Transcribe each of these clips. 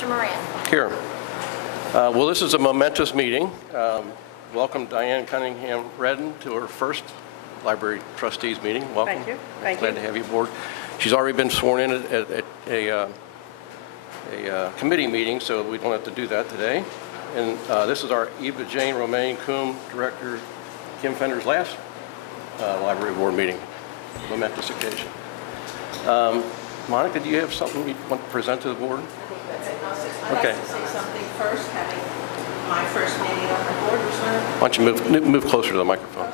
Mr. Moran. Here. Well, this is a momentous meeting. Welcome Diane Cunningham Redden to her first Library Trustees meeting. Welcome. Thank you. Thank Glad you. to have you aboard. She's already been sworn in at a committee meeting, so we don't have to do that today. And this is our Eva Jane Romaine Coombe Director Kim Fender's last Library Board meeting. Momentous occasion. Monica, do you have something you want to present to the board? I'd Okay. like to say something first, having my first meeting on the board. Why don't you move closer to the microphone?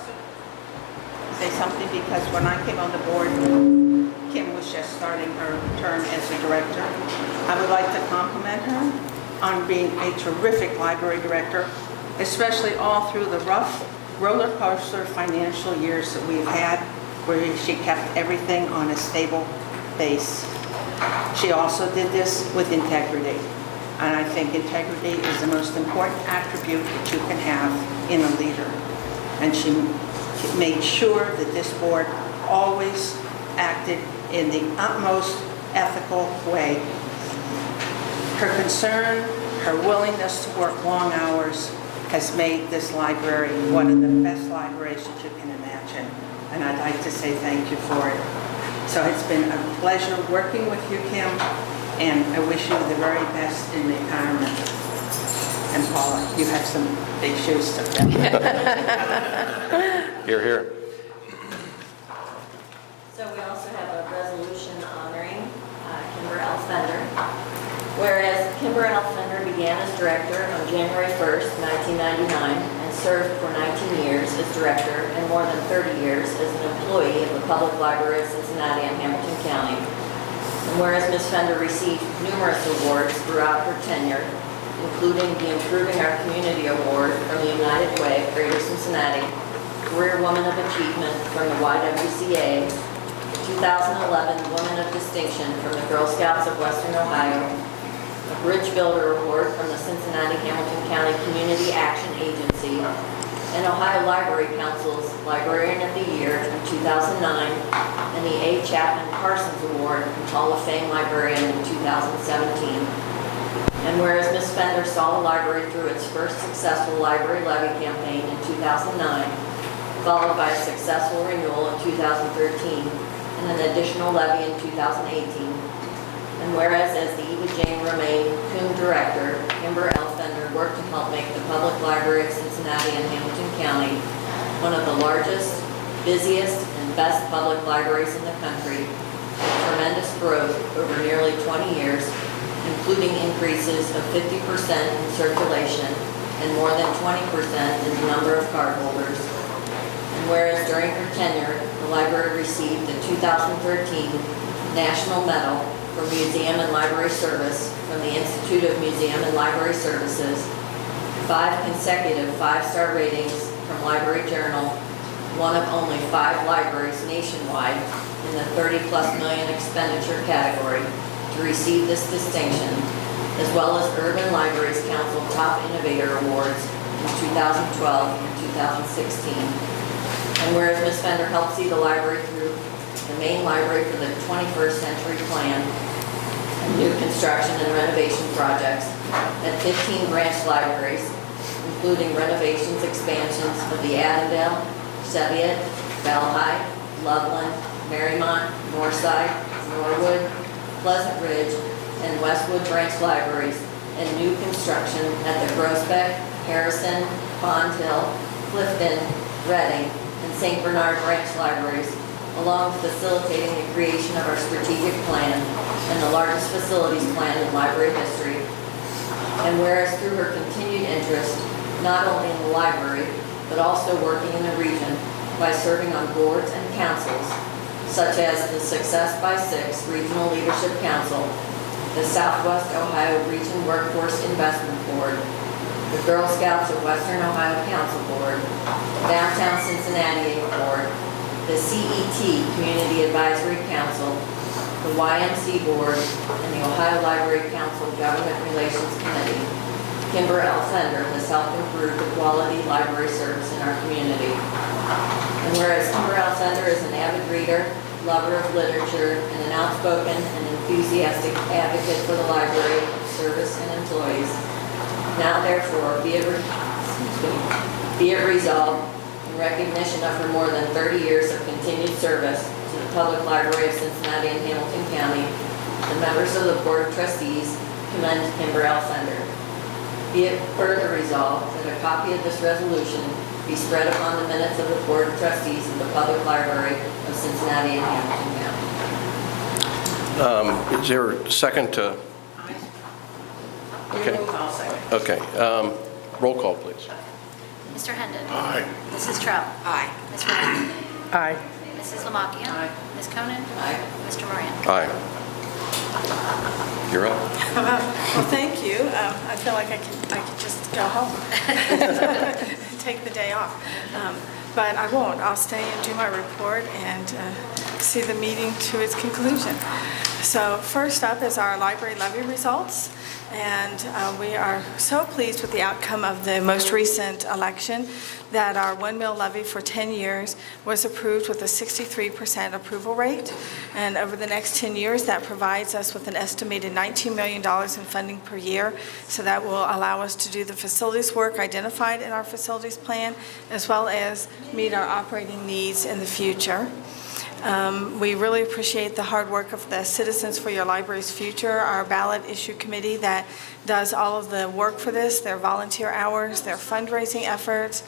Say something because when I came on the board, Kim was just starting her term as a director. I would like to compliment her on being a terrific library director, especially all through the rough roller coaster financial years that we've had, where she kept everything on a stable base. She also did this with integrity. And I think integrity is the most important attribute that you can have in a leader. And she made sure that this board always acted in the utmost ethical way. Her concern, her willingness to work long hours has made this library one of the best libraries that you can imagine. And I'd like to say thank you for it. So it's been a pleasure working with you, Kim, and I wish you the very best in retirement. And Paula, you have some big shoes to fill. Here, here. So we also have a resolution honoring Kimber L. Fender. Whereas Kimber L. Fender began as director on January 1st, 1999, and served for 19 years as director and more than 30 years as an employee of the Public Library of Cincinnati and Hamilton County. And whereas Ms. Fender received numerous awards throughout her tenure, including the Improving Our Community Award from the United Way of Greater Cincinnati, Career Woman of Achievement from the YWCA, the 2011 Woman of Distinction from the Girl Scouts of Western Ohio, a Bridge Builder Award from the Cincinnati-Hamilton County Community Action Agency, and Ohio Library Council's Librarian of the Year in 2009, and the A. Chapman Parsons Award from Hall of Fame Librarian in 2017. And whereas Ms. Fender saw the library through its first successful library levy campaign in 2009, followed by a successful renewal in 2013, and an additional levy in 2018. And whereas as the Eva Jane Romaine Coombe Director, Kimber L. Fender worked to help make the Public Library of Cincinnati and Hamilton County one of the largest, busiest, and best public libraries in the country, with tremendous growth over nearly 20 years, including increases of 50% in circulation and more than 20% in the number of cardholders. And whereas during her tenure, the library received the 2013 National Medal for Museum and Library Service from the Institute of Museum and Library Services, 5 consecutive 5-star ratings from Library Journal, one of only 5 libraries nationwide in the 30+ million expenditure category to receive this distinction, as well as Urban Libraries Council Top Innovator Awards in 2012 and 2016. And whereas Ms. Fender helped see the library through the main library for the 21st Century Plan, and new construction and renovation projects at 15 branch libraries, including renovations, expansions of the Adamdale, Cheviot, Bellhigh, Loveland, Marymount, Northside, Norwood, Pleasant Ridge, and Westwood branch libraries, and new construction at the Groesbeck, Harrison, Bond Hill, Clifton, Reading, and St. Bernard branch libraries, along with facilitating the creation of our strategic plan and the largest facilities plan in library history. And whereas through her continued interest, not only in the library, but also working in the region by serving on boards and councils, such as the Success by 6 Regional Leadership Council, the Southwest Ohio Region Workforce Investment Board, the Girl Scouts of Western Ohio Council Board, Downtown Cincinnati Board, the CET Community Advisory Council, the YMC Board, and the Ohio Library Council Government Relations Committee, Kimber L. Fender has helped improve the quality library service in our community. And whereas Kimber L. Fender is an avid reader, lover of literature, and an outspoken and enthusiastic advocate for the library, service and employees. Now therefore be it resolved in recognition of her more than 30 years of continued service to the Public Library of Cincinnati and Hamilton County, the members of the Board of Trustees commend Kimber L. Fender. Be it further resolved that a copy of this resolution be spread upon the minutes of the Board of Trustees of the Public Library of Cincinnati and Hamilton County. Is there a second to? Okay. I'll second. Okay. Roll call, please. Mr. Hendon. Aye. Mrs. Trout. Aye. Ms. Ryan. Aye. Mrs. Lamakian. Aye. Ms. Konen. Aye. Mr. Moran. Aye. You're up. Well, thank you. I feel like I could just go home, take the day off. But I won't. I'll stay and do my report and see the meeting to its conclusion. So first up is our library levy results. And we are so pleased with the outcome of the most recent election that our 1 mil levy for 10 years was approved with a 63% approval rate. And over the next 10 years, that provides us with an estimated $19 million in funding per year. So that will allow us to do the facilities work identified in our facilities plan, as well as meet our operating needs in the future. We really appreciate the hard work of the Citizens for Your Library's Future, our ballot issue committee that does all of the work for this, their volunteer hours, their fundraising efforts,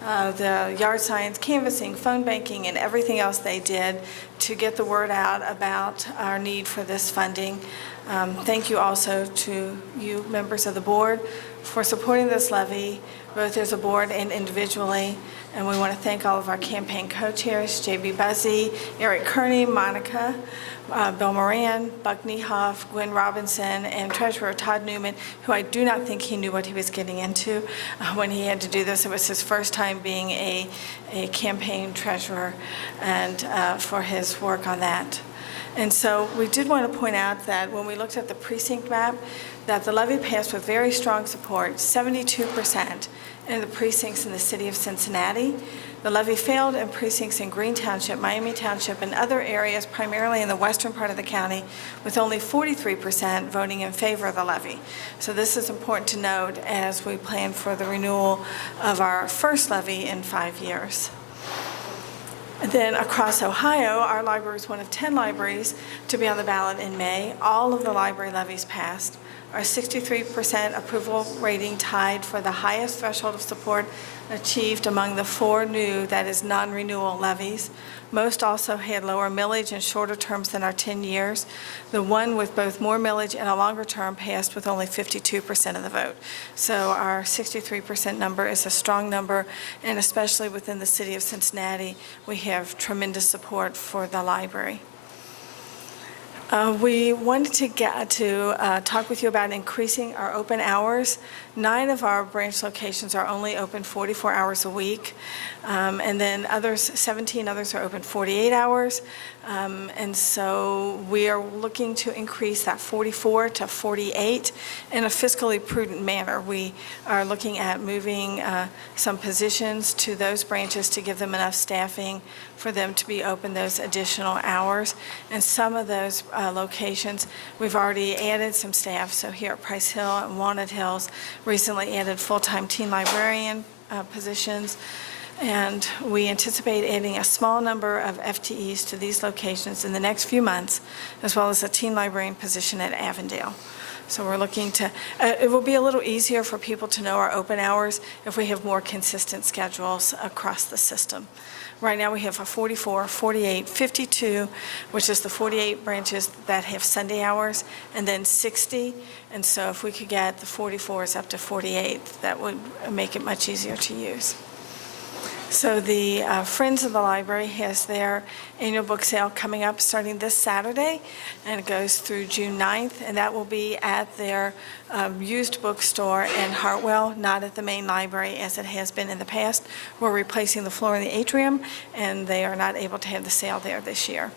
the yard signs, canvassing, phone banking, and everything else they did to get the word out about our need for this funding. Thank you also to you, members of the board, for supporting this levy, both as a board and individually. And we want to thank all of our campaign co-chairs, J.B. Buzzy, Eric Kearney, Monica, Bill Moran, Buck Niehoff, Gwen Robinson, and Treasurer Todd Newman, who I do not think he knew what he was getting into when he had to do this. It was his first time being a campaign treasurer, and for his work on that. And so we did want to point out that when we looked at the precinct map, that the levy passed with very strong support, 72% in the precincts in the city of Cincinnati. The levy failed in precincts in Greene Township, Miami Township, and other areas, primarily in the western part of the county, with only 43% voting in favor of the levy. So this is important to note as we plan for the renewal of our first levy in 5 years. And then across Ohio, our library is one of 10 libraries to be on the ballot in May. All of the library levies passed. Our 63% approval rating tied for the highest threshold of support achieved among the 4 new, that is, non-renewal levies. Most also had lower millage and shorter terms than our 10 years. The one with both more millage and a longer term passed with only 52% of the vote. So our 63% number is a strong number, and especially within the city of Cincinnati, we have tremendous support for the library. We wanted to talk with you about increasing our open hours. 9 of our branch locations are only open 44 hours a week, and then 17 others are open 48 hours. And so we are looking to increase that 44 to 48 in a fiscally prudent manner. We are looking at moving some positions to those branches to give them enough staffing for them to be open those additional hours. And some of those locations, we've already added some staff. So here at Price Hill and Walnut Hills, recently added full-time teen librarian positions. And we anticipate adding a small number of FTEs to these locations in the next few months, as well as a teen librarian position at Avondale. So we're looking to, it will be a little easier for people to know our open hours if we have more consistent schedules across the system. Right now we have a 44, 48, 52, which is the 48 branches that have Sunday hours, and then 60. And so if we could get the 44s up to 48, that would make it much easier to use. So the Friends of the Library has their annual book sale coming up starting this Saturday, and it goes through June 9th, and that will be at their used bookstore in Hartwell, not at the main library as it has been in the past. We're replacing the floor in the atrium, and they are not able to have the sale there this year.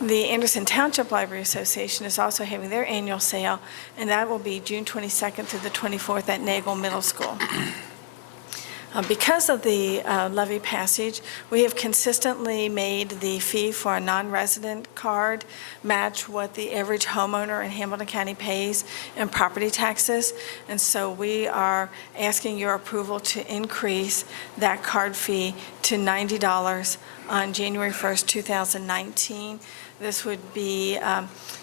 The Anderson Township Library Association is also having their annual sale, and that will be June 22nd through the 24th at Nagel Middle School. Because of the levy passage, we have consistently made the fee for a non-resident card match what the average homeowner in Hamilton County pays in property taxes. And so we are asking your approval to increase that card fee to $90 on January 1st, 2019. This would be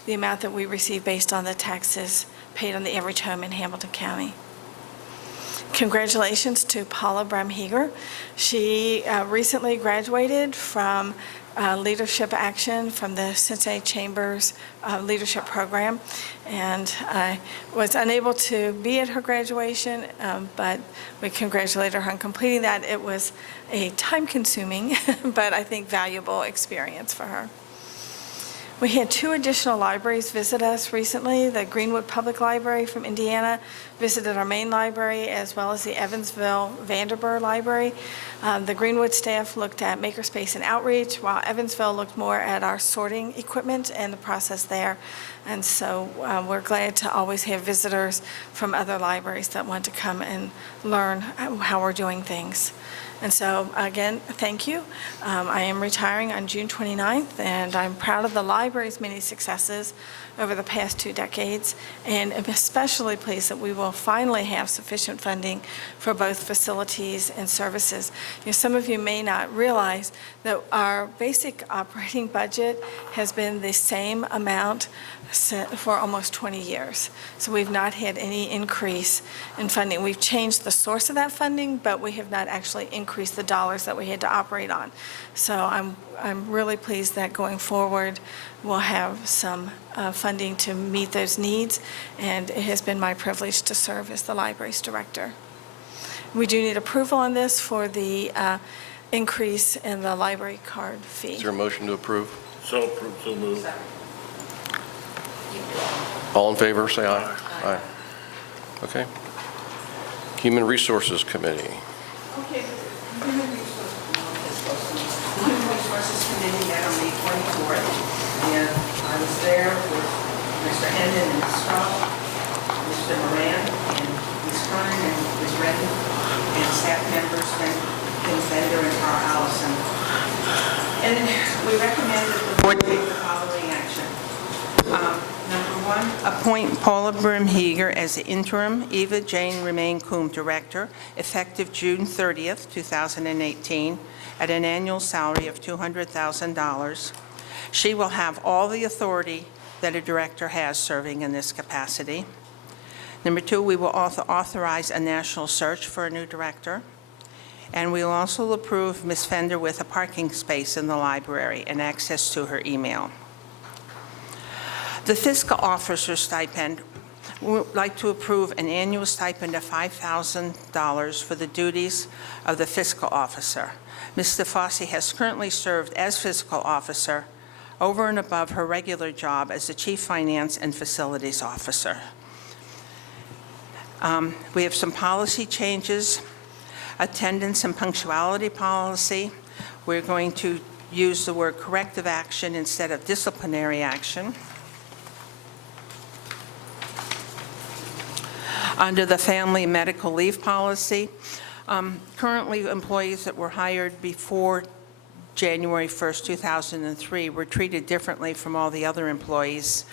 the amount that we receive based on the taxes paid on the average home in Hamilton County. Congratulations to Paula Bramheger. She recently graduated from Leadership Action from the Cincinnati Chamber's Leadership Program, and I was unable to be at her graduation, but we congratulate her on completing that. It was a time-consuming, but I think valuable experience for her. We had 2 additional libraries visit us recently. The Greenwood Public Library from Indiana visited our main library, as well as the Evansville Vanderburgh Library. The Greenwood staff looked at makerspace and outreach, while Evansville looked more at our sorting equipment and the process there. And so we're glad to always have visitors from other libraries that want to come and learn how we're doing things. And so, again, thank you. I am retiring on June 29th, and I'm proud of the library's many successes over the past 2 decades, and I'm especially pleased that we will finally have sufficient funding for both facilities and services. You know, some of you may not realize that our basic operating budget has been the same amount for almost 20 years. So we've not had any increase in funding. We've changed the source of that funding, but we have not actually increased the dollars that we had to operate on. So I'm really pleased that going forward, we'll have some funding to meet those needs, and it has been my privilege to serve as the library's director. We do need approval on this for the increase in the library card fee. Is there a motion to approve? So approved, so moved. All in favor, say aye. Aye. Okay. Human Resources Committee. Okay, the Human Resources Committee met on May 24th, and I was there with Mr. Hendon and Ms. Straub, Mr. Moran, and Ms. Kern, and Ms. Redden, and staff members, Kim Fender and Carl Allison. And we recommended the board take the following action. Number 1, appoint Paula Brimheger as the interim Eva Jane Remain Coombe Director, effective June 30th, 2018, at an annual salary of $200,000. She will have all the authority that a director has serving in this capacity. Number 2, we will also authorize a national search for a new director. And we will also approve Ms. Fender with a parking space in the library and access to her email. The fiscal officer stipend, we would like to approve an annual stipend of $5,000 for the duties of the fiscal officer. Ms. DeFosse has currently served as fiscal officer over and above her regular job as the chief finance and facilities officer. We have some policy changes. Attendance and punctuality policy. We're going to use the word corrective action instead of disciplinary action. Under the family medical leave policy, currently employees that were hired before January 1st, 2003 were treated differently from all the other employees.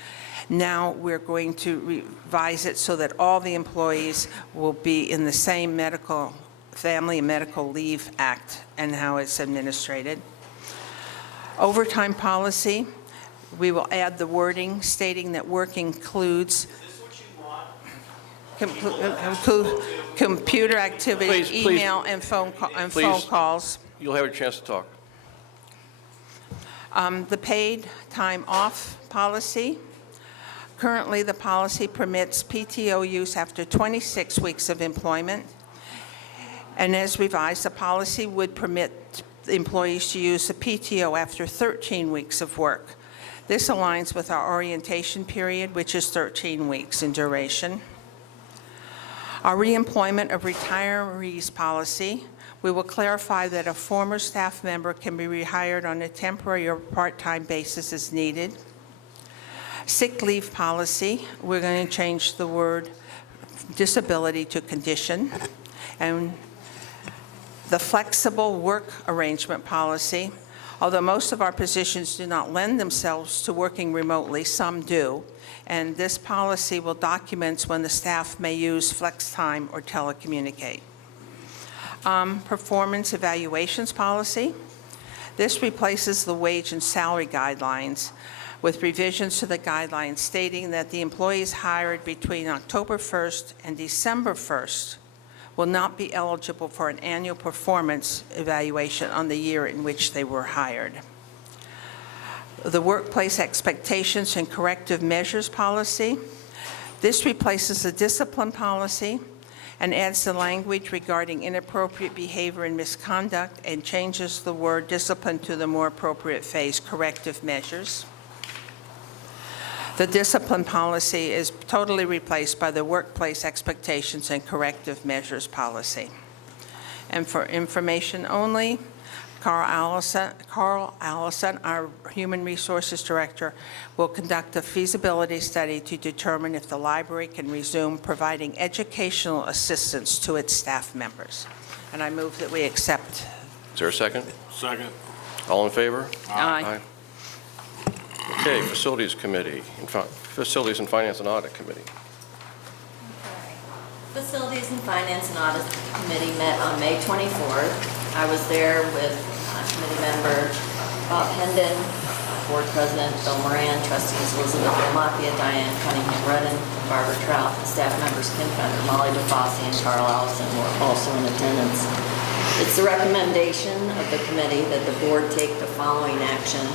Now we're going to revise it so that all the employees will be in the same Family and Medical Leave Act and how it's administrated. Overtime policy, we will add the wording stating that work includes computer activity, Please. email, and phone calls. You'll have a chance to talk. The paid time off policy. Currently, the policy permits PTO use after 26 weeks of employment. And as revised, the policy would permit employees to use the PTO after 13 weeks of work. This aligns with our orientation period, which is 13 weeks in duration. Our reemployment of retirees policy, we will clarify that a former staff member can be rehired on a temporary or part-time basis as needed. Sick leave policy, we're going to change the word disability to condition. And The flexible work arrangement policy. Although most of our positions do not lend themselves to working remotely, some do, and this policy will document when the staff may use flex time or telecommunicate. Performance evaluations policy. This replaces the wage and salary guidelines with revisions to the guidelines stating that the employees hired between October 1st and December 1st will not be eligible for an annual performance evaluation on the year in which they were hired. The workplace expectations and corrective measures policy. This replaces the discipline policy and adds the language regarding inappropriate behavior and misconduct and changes the word discipline to the more appropriate phrase, corrective measures. The discipline policy is totally replaced by the workplace expectations and corrective measures policy. And for information only, Carl Allison, our Human Resources Director, will conduct a feasibility study to determine if the library can resume providing educational assistance to its staff members. And I move that we accept. Is there a second? Second. All in favor? Aye. Okay, Facilities Committee, Facilities and Finance and Audit Committee. Facilities and Finance and Audit Committee met on May 24th. I was there with committee member Bob Hendon, Board President Bill Moran, Trustees Elizabeth Lamapia, Diane Cunningham-Redden, Barbara Trout, and staff members Kim Fender, Molly DeFosse, and Carl Allison were also in attendance. It's the recommendation of the committee that the board take the following action.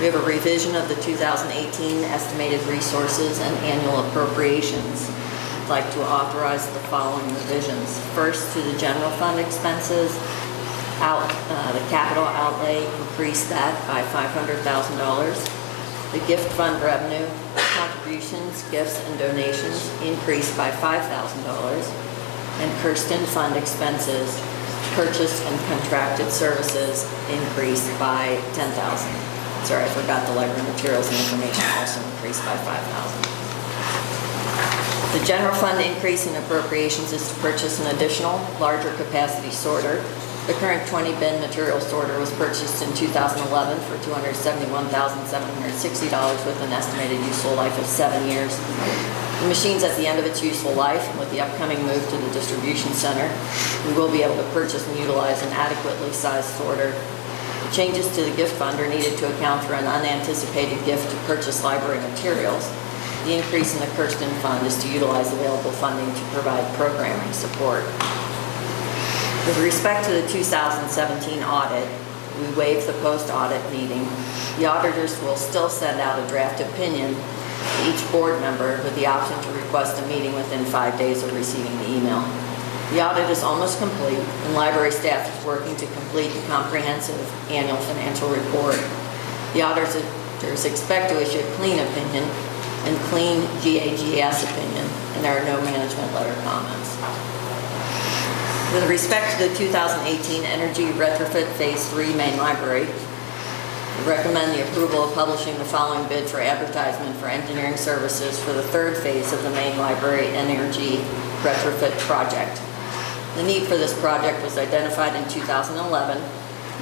We have a revision of the 2018 estimated resources and annual appropriations. I'd like to authorize the following revisions. First, to the general fund expenses, the capital outlay, increase that by $500,000. The gift fund revenue, contributions, gifts, and donations increased by $5,000. And Kirsten fund expenses, purchased and contracted services increased by $10,000. Sorry, I forgot the library materials and information also increased by $5,000. The general fund increase in appropriations is to purchase an additional, larger capacity sorter. The current 20-bin material sorter was purchased in 2011 for $271,760 with an estimated useful life of 7 years. The machine's at the end of its useful life, and with the upcoming move to the distribution center, we will be able to purchase and utilize an adequately sized sorter. The changes to the gift fund are needed to account for an unanticipated gift to purchase library materials. The increase in the Kirsten fund is to utilize available funding to provide programming support. With respect to the 2017 audit, we waived the post-audit meeting. The auditors will still send out a draft opinion to each board member with the option to request a meeting within 5 days of receiving the email. The audit is almost complete, and library staff is working to complete the comprehensive annual financial report. The auditors expect to issue a clean opinion and clean GAGS opinion, and there are no management letter comments. With respect to the 2018 Energy Retrofit Phase 3 Main Library, we recommend the approval of publishing the following bid for advertisement for engineering services for the third phase of the Main Library Energy Retrofit Project. The need for this project was identified in 2011.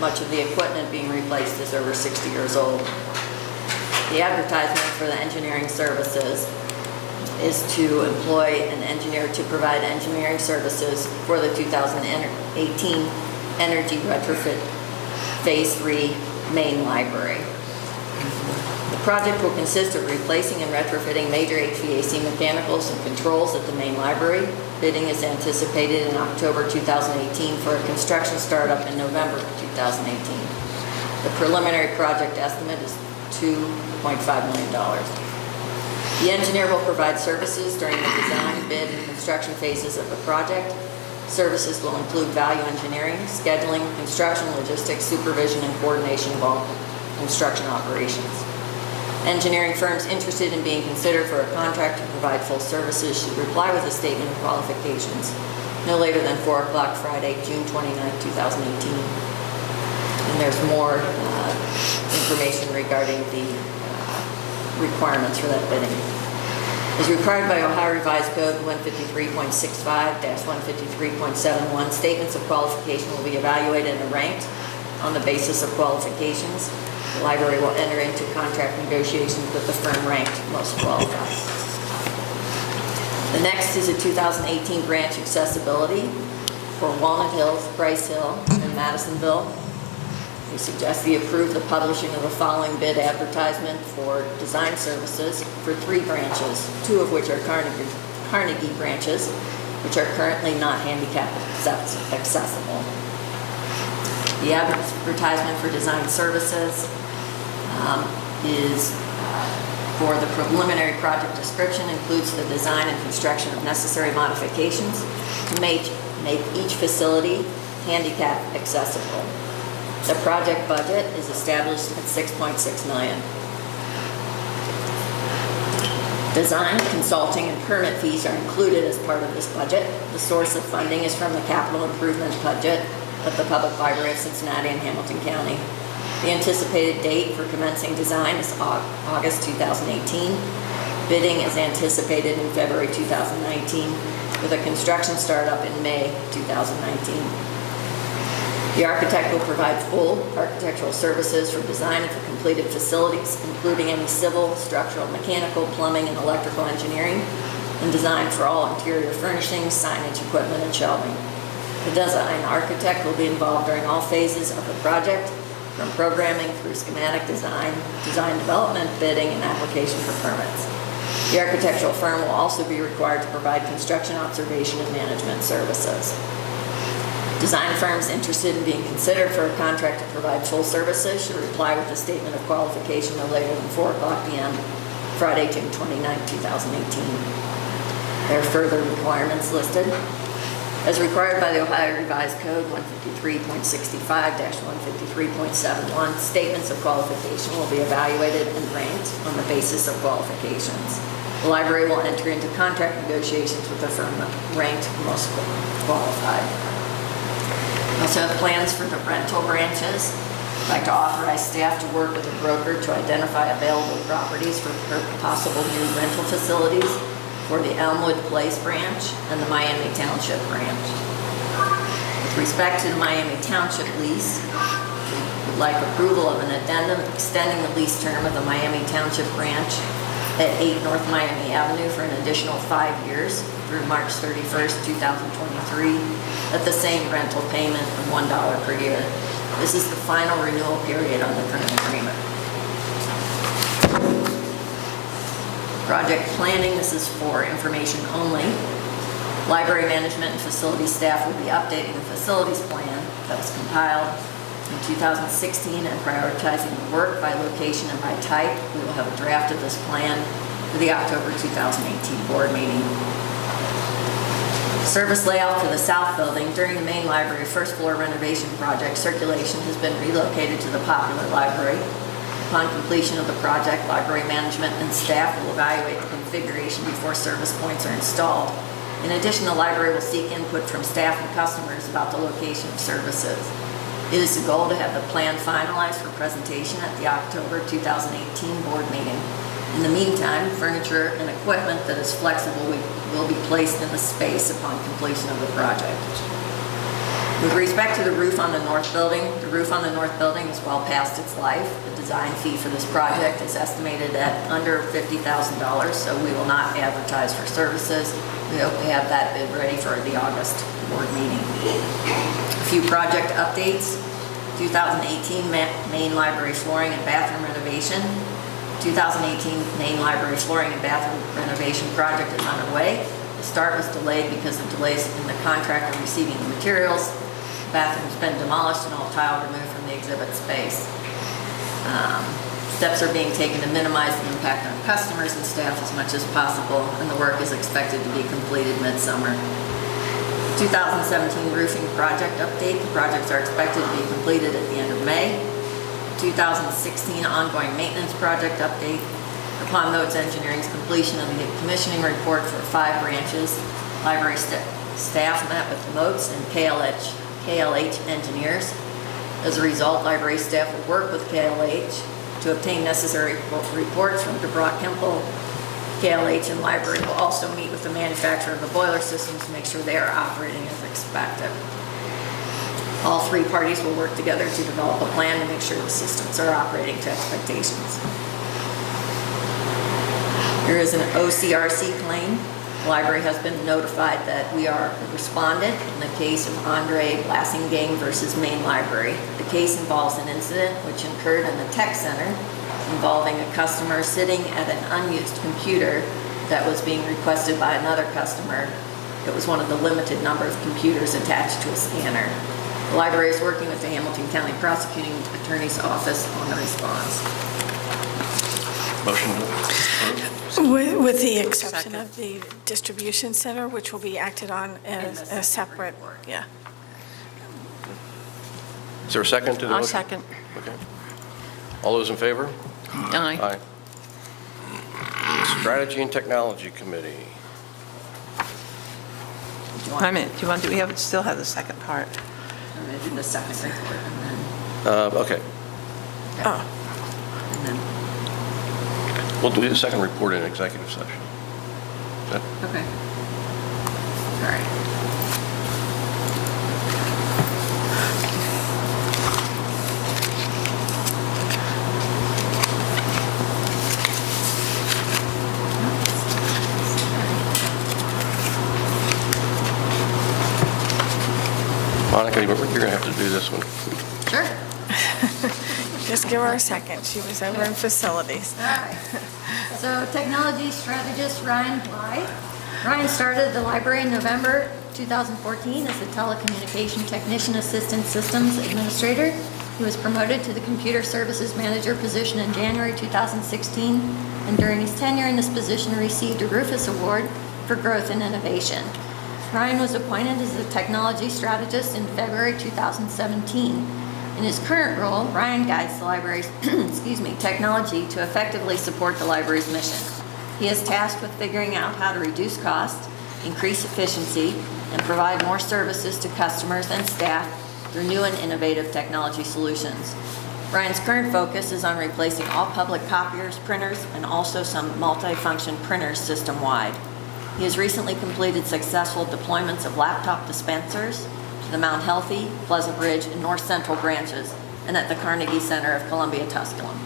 Much of the equipment being replaced is over 60 years old. The advertisement for the engineering services is to employ an engineer to provide engineering services for the 2018 Energy Retrofit Phase 3 Main Library. The project will consist of replacing and retrofitting major HVAC mechanicals and controls at the main library. Bidding is anticipated in October 2018 for a construction startup in November 2018. The preliminary project estimate is $2.5 million. The engineer will provide services during the design, bid, and construction phases of the project. Services will include value engineering, scheduling, construction, logistics, supervision, and coordination of all construction operations. Engineering firms interested in being considered for a contract to provide full services should reply with a statement of qualifications no later than 4 o'clock Friday, June 29, 2018. And there's more information regarding the requirements for that bidding. As required by Ohio Revised Code 153.65-153.71, statements of qualification will be evaluated and ranked on the basis of qualifications. The library will enter into contract negotiations with the firm ranked most qualified. The next is a 2018 branch accessibility for Walnut Hills, Bryce Hill, and Madisonville. We suggest we approve the publishing of the following bid advertisement for design services for 3 branches, 2 of which are Carnegie branches, which are currently not handicap accessible. The advertisement for design services is for the preliminary project description, includes the design and construction of necessary modifications to make each facility handicap accessible. The project budget is established at $6.6 million. Design, consulting, and permit fees are included as part of this budget. The source of funding is from the capital improvement budget of the Public Library of Cincinnati and Hamilton County. The anticipated date for commencing design is August 2018. Bidding is anticipated in February 2019, with a construction startup in May 2019. The architect will provide full architectural services for design of the completed facilities, including any civil, structural, mechanical, plumbing, and electrical engineering, and design for all interior furnishings, signage, equipment, and shelving. The design architect will be involved during all phases of the project, from programming through schematic design, design development, bidding, and application for permits. The architectural firm will also be required to provide construction observation and management services. Design firms interested in being considered for a contract to provide full services should reply with a statement of qualification no later than 4:00 p.m. Friday, June 29, 2018. There are further requirements listed. As required by the Ohio Revised Code 153.65-153.71, statements of qualification will be evaluated and ranked on the basis of qualifications. The library will enter into contract negotiations with the firm ranked most qualified. We also have plans for the rental branches. I'd like to authorize staff to work with a broker to identify available properties for possible new rental facilities for the Elmwood Place branch and the Miami Township branch. With respect to the Miami Township lease, we would like approval of an addendum extending the lease term of the Miami Township branch at 8 North Miami Avenue for an additional 5 years through March 31st, 2023, at the same rental payment of $1 per year. This is the final renewal period on the current agreement. Project planning, this is for information only. Library management and facility staff will be updating the facilities plan that was compiled in 2016 and prioritizing the work by location and by type. We will have a draft of this plan for the October 2018 board meeting. Service layout for the south building. During the main library first floor renovation project, circulation has been relocated to the popular library. Upon completion of the project, library management and staff will evaluate the configuration before service points are installed. In addition, the library will seek input from staff and customers about the location of services. It is the goal to have the plan finalized for presentation at the October 2018 board meeting. In the meantime, furniture and equipment that is flexible will be placed in the space upon completion of the project. With respect to the roof on the north building, the roof on the north building is well past its life. The design fee for this project is estimated at under $50,000, so we will not advertise for services. We hope to have that bid ready for the August board meeting. A few project updates. 2018 main library flooring and bathroom renovation. 2018 main library flooring and bathroom renovation project is underway. The start was delayed because of delays in the contractor receiving the materials. The bathroom's been demolished and all tile removed from the exhibit space. Steps are being taken to minimize the impact on customers and staff as much as possible, and the work is expected to be completed midsummer. 2017 roofing project update. The projects are expected to be completed at the end of May. 2016 ongoing maintenance project update. Upon Moats Engineering's completion of the commissioning report for 5 branches, library staff met with Moats and KLH engineers. As a result, library staff will work with KLH to obtain necessary reports from DeBrock Kemple KLH and library will also meet with the manufacturer of the boiler systems to make sure they are operating as expected. All three parties will work together to develop a plan to make sure the systems are operating to expectations. There is an OCRC claim. The library has been notified that we are a respondent in the case of Andre Blasingame versus Main Library. The case involves an incident which occurred in the tech center involving a customer sitting at an unused computer that was being requested by another customer. It was one of the limited number of computers attached to a scanner. The library is working with the Hamilton County Prosecuting Attorney's Office on the response. Motion to approve? With the exception of the distribution center, which will be acted on as a separate, yeah. Is there a second to the motion? I'll second. Okay. All those in favor? Aye. Strategy and Technology Committee. Wait a minute, do we still have the second part? I'm going to do the second report and Okay, Oh, then, we'll do the second report in executive session. okay. All right. Monica, you're going to have to do this one. Sure. just give her a second. She was over in facilities. All right. So technology strategist Ryan Bly. Ryan started the library in November 2014 as a telecommunication technician assistant systems administrator. He was promoted to the computer services manager position in January 2016, and during his tenure in this position received a Rufus Award for growth and innovation. Ryan was appointed as the technology strategist in February 2017. In his current role, Ryan guides the library's technology to effectively support the library's mission. He is tasked with figuring out how to reduce costs, increase efficiency, and provide more services to customers and staff through new and innovative technology solutions. Ryan's current focus is on replacing all public copiers, printers, and also some multi-function printers system-wide. He has recently completed successful deployments of laptop dispensers to the Mount Healthy, Pleasant Ridge, and North Central branches, and at the Carnegie Center of Columbia, Tusculum.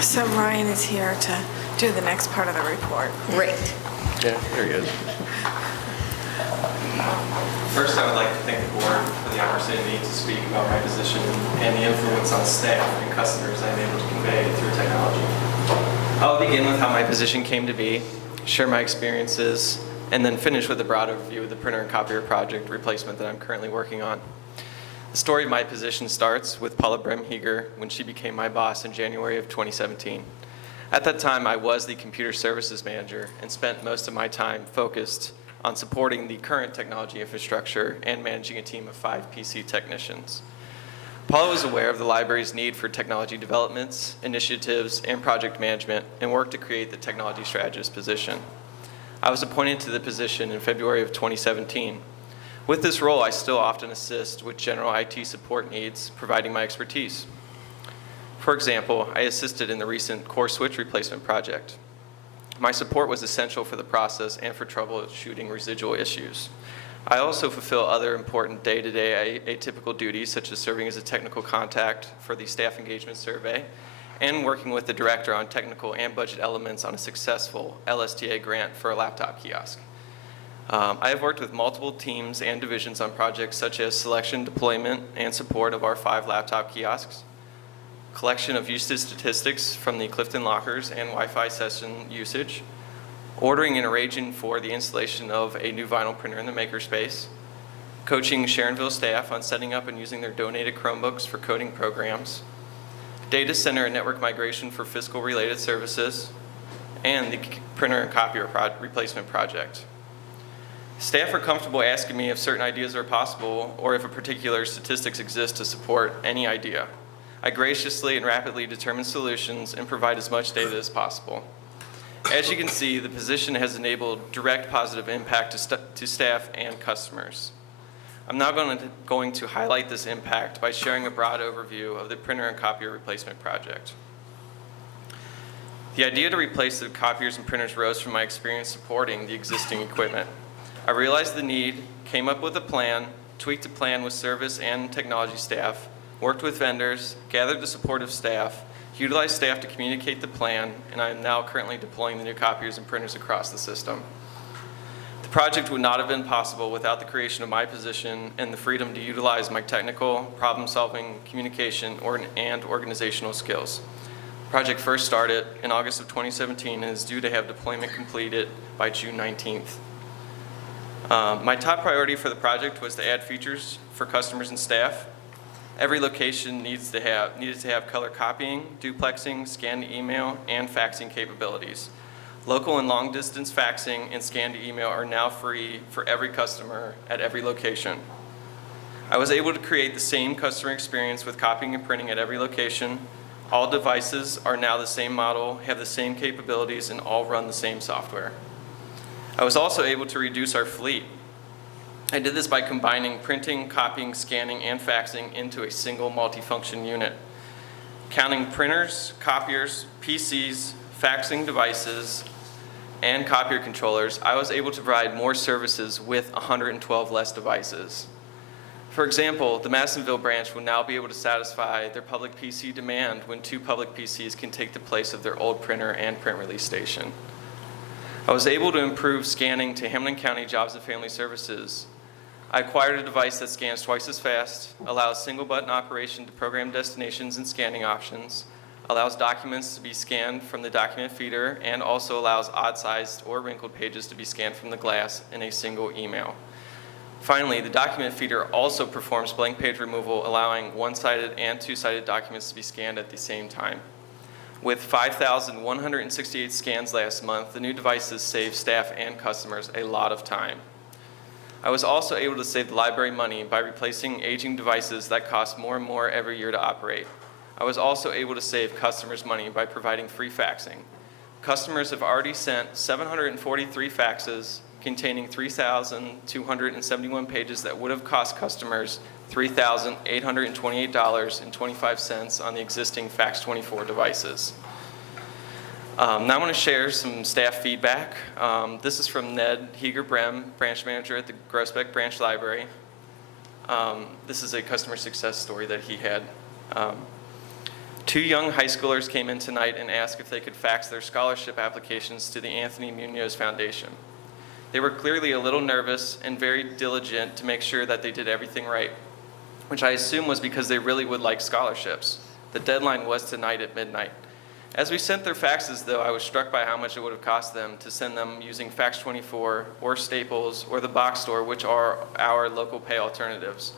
So Ryan is here to do the next part of the report. Great. Yeah, there he is. First, I would like to thank the board for the opportunity to speak about my position and the influence on staff and customers I am able to convey through technology. I'll begin with how my position came to be, share my experiences, and then finish with a broad overview of the printer and copier project replacement that I'm currently working on. The story of my position starts with Paula Bremheger when she became my boss in January of 2017. At that time, I was the computer services manager and spent most of my time focused on supporting the current technology infrastructure and managing a team of 5 PC technicians. Paula was aware of the library's need for technology developments, initiatives, and project management, and worked to create the technology strategist position. I was appointed to the position in February of 2017. With this role, I still often assist with general IT support needs, providing my expertise. For example, I assisted in the recent core switch replacement project. My support was essential for the process and for troubleshooting residual issues. I also fulfill other important day-to-day atypical duties, such as serving as a technical contact for the staff engagement survey and working with the director on technical and budget elements on a successful LSTA grant for a laptop kiosk. I have worked with multiple teams and divisions on projects such as selection, deployment, and support of our 5 laptop kiosks, collection of usage statistics from the Clifton lockers and Wi-Fi session usage, ordering and arranging for the installation of a new vinyl printer in the makerspace, coaching Sharonville staff on setting up and using their donated Chromebooks for coding programs, data center and network migration for fiscal related services, and the printer and copier replacement project. Staff are comfortable asking me if certain ideas are possible or if a particular statistics exist to support any idea. I graciously and rapidly determine solutions and provide as much data as possible. As you can see, the position has enabled direct positive impact to staff and customers. I'm now going to highlight this impact by sharing a broad overview of the printer and copier replacement project. The idea to replace the copiers and printers rose from my experience supporting the existing equipment. I realized the need, came up with a plan, tweaked a plan with service and technology staff, worked with vendors, gathered the support of staff, utilized staff to communicate the plan, and I am now currently deploying the new copiers and printers across the system. The project would not have been possible without the creation of my position and the freedom to utilize my technical, problem-solving, communication, and organizational skills. The project first started in August of 2017 and is due to have deployment completed by June 19th. My top priority for the project was to add features for customers and staff. Every location needed to have color copying, duplexing, scanned email, and faxing capabilities. Local and long-distance faxing and scanned email are now free for every customer at every location. I was able to create the same customer experience with copying and printing at every location. All devices are now the same model, have the same capabilities, and all run the same software. I was also able to reduce our fleet. I did this by combining printing, copying, scanning, and faxing into a single multifunction unit. Counting printers, copiers, PCs, faxing devices, and copier controllers, I was able to provide more services with 112 less devices. For example, the Madisonville branch will now be able to satisfy their public PC demand when 2 public PCs can take the place of their old printer and print release station. I was able to improve scanning to Hamilton County Jobs and Family Services. I acquired a device that scans twice as fast, allows single button operation to program destinations and scanning options, allows documents to be scanned from the document feeder, and also allows odd-sized or wrinkled pages to be scanned from the glass in a single email. Finally, the document feeder also performs blank page removal, allowing one-sided and two-sided documents to be scanned at the same time. With 5,168 scans last month, the new devices save staff and customers a lot of time. I was also able to save the library money by replacing aging devices that cost more and more every year to operate. I was also able to save customers money by providing free faxing. Customers have already sent 743 faxes containing 3,271 pages that would have cost customers $3,828.25 on the existing Fax24 devices. Now I'm going to share some staff feedback. This is from Ned Heger-Brem, branch manager at the Groesbeck Branch Library. This is a customer success story that he had. 2 young high schoolers came in tonight and asked if they could fax their scholarship applications to the Anthony Munoz Foundation. They were clearly a little nervous and very diligent to make sure that they did everything right, which I assume was because they really would like scholarships. The deadline was tonight at midnight. As we sent their faxes, though, I was struck by how much it would have cost them to send them using Fax24 or Staples or the Box Store, which are our local pay alternatives.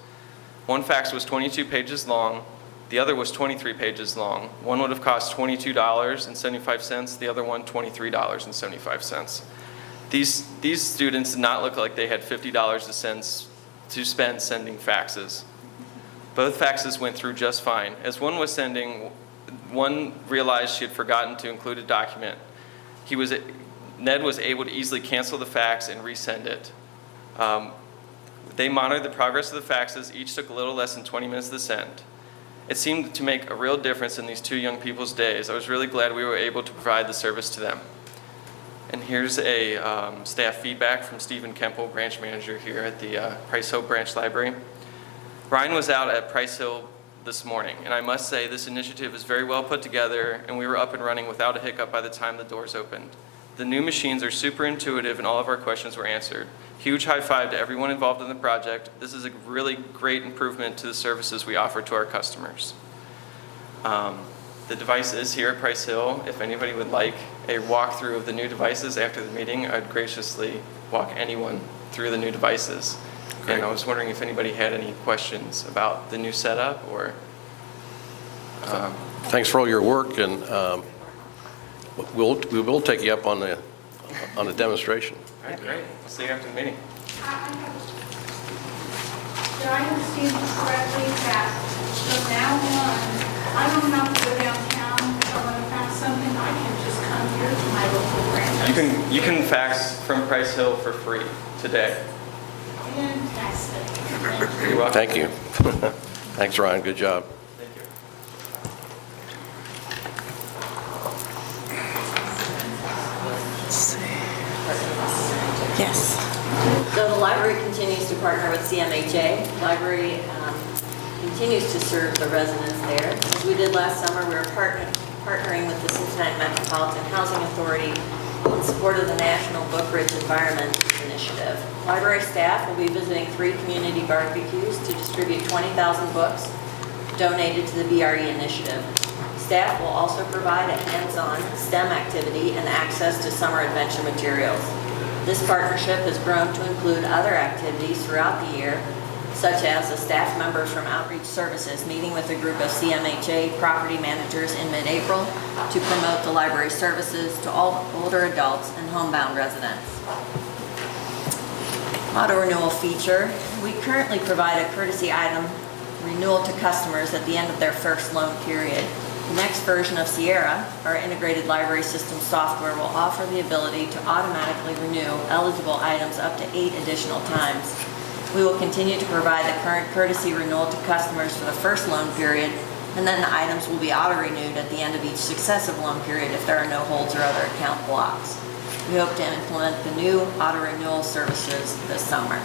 One fax was 22 pages long. The other was 23 pages long. One would have cost $22.75, the other one $23.75. These students did not look like they had $50 to spend sending faxes. Both faxes went through just fine. As one was sending, one realized she had forgotten to include a document. Ned was able to easily cancel the fax and resend it. They monitored the progress of the faxes. Each took a little less than 20 minutes to send. It seemed to make a real difference in these 2 young people's days. I was really glad we were able to provide the service to them. And here's a staff feedback from Stephen Kemple, branch manager here at the Price Hill Branch Library. Ryan was out at Price Hill this morning, and I must say this initiative is very well put together, and we were up and running without a hiccup by the time the doors opened. The new machines are super intuitive, and all of our questions were answered. Huge high five to everyone involved in the project. This is a really great improvement to the services we offer to our customers. The device is here at Price Hill. If anybody would like a walkthrough of the new devices after the meeting, I'd graciously walk anyone through the new devices. Great. And I was wondering if anybody had any questions about the new setup or... Thanks for all your work, and we will take you up on the demonstration. All right, great. I'll see you after the meeting. Did I understand correctly that from now on, I don't have to go downtown, if I want to fax something, I can just come here to my local branch? You can fax from Price Hill for free today. Fantastic. You're welcome. Thank you. Thanks, Ryan. Good job. Thank you. Yes. So the library continues to partner with CMHA. Library continues to serve the residents there. As we did last summer, we were partnering with the Cincinnati Metropolitan Housing Authority in support of the National Book Rich Environment Initiative. Library staff will be visiting 3 community barbecues to distribute 20,000 books donated to the BRE initiative. Staff will also provide a hands-on STEM activity and access to summer adventure materials. This partnership has grown to include other activities throughout the year, such as a staff member from Outreach Services meeting with a group of CMHA property managers in mid-April to promote the library services to all older adults and homebound residents. Auto renewal feature. We currently provide a courtesy item renewal to customers at the end of their first loan period. The next version of Sierra, our integrated library system software, will offer the ability to automatically renew eligible items up to 8 additional times. We will continue to provide the current courtesy renewal to customers for the first loan period, and then the items will be auto-renewed at the end of each successive loan period if there are no holds or other account blocks. We hope to implement the new auto-renewal services this summer.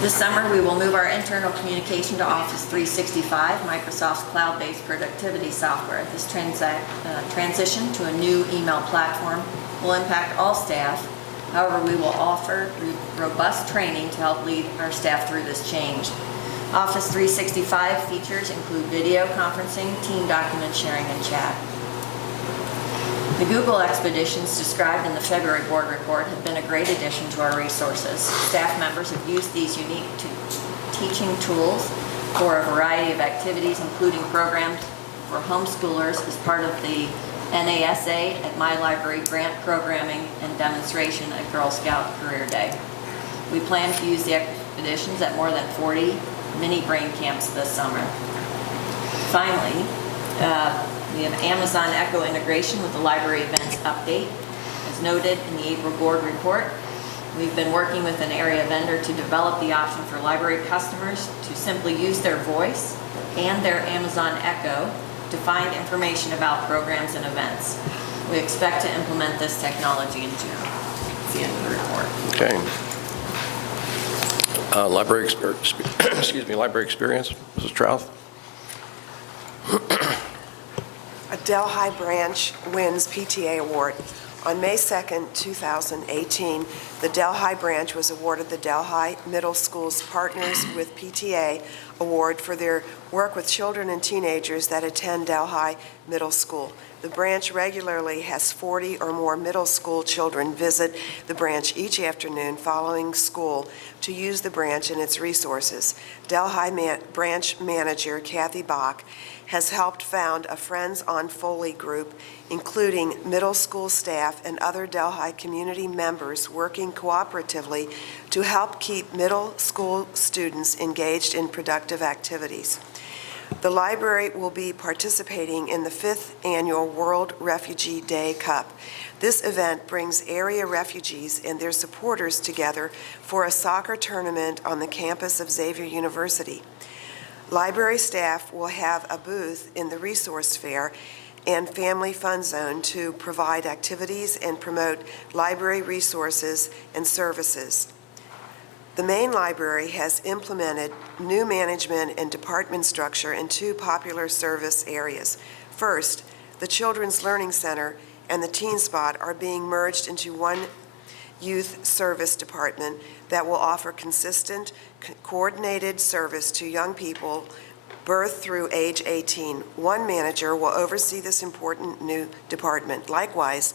This summer, we will move our internal communication to Office 365, Microsoft's cloud-based productivity software. This transition to a new email platform will impact all staff. However, we will offer robust training to help lead our staff through this change. Office 365 features include video conferencing, team document sharing, and chat. The Google expeditions described in the February board report have been a great addition to our resources. Staff members have used these unique teaching tools for a variety of activities, including programs for homeschoolers as part of the NASA at My Library grant programming and demonstration at Girl Scout Career Day. We plan to use the expeditions at more than 40 mini brain camps this summer. Finally, we have Amazon Echo integration with the library events update. As noted in the April board report, we've been working with an area vendor to develop the option for library customers to simply use their voice and their Amazon Echo to find information about programs and events. We expect to implement this technology in June. That's the end of the report. Okay. Library experience, Mrs. Trouth. A Delhi branch wins PTA award. On May 2nd, 2018, the Delhi branch was awarded the Delhi Middle School's Partners with PTA Award for their work with children and teenagers that attend Delhi Middle School. The branch regularly has 40 or more middle school children visit the branch each afternoon following school to use the branch and its resources. Delhi branch manager Kathy Bach has helped found a Friends on Foley group, including middle school staff and other Delhi community members working cooperatively to help keep middle school students engaged in productive activities. The library will be participating in the 5th annual World Refugee Day Cup. This event brings area refugees and their supporters together for a soccer tournament on the campus of Xavier University. Library staff will have a booth in the resource fair and family fun zone to provide activities and promote library resources and services. The main library has implemented new management and department structure in 2 popular service areas. First, the Children's Learning Center and the Teen Spot are being merged into one youth service department that will offer consistent, coordinated service to young people birth through age 18. One manager will oversee this important new department. Likewise,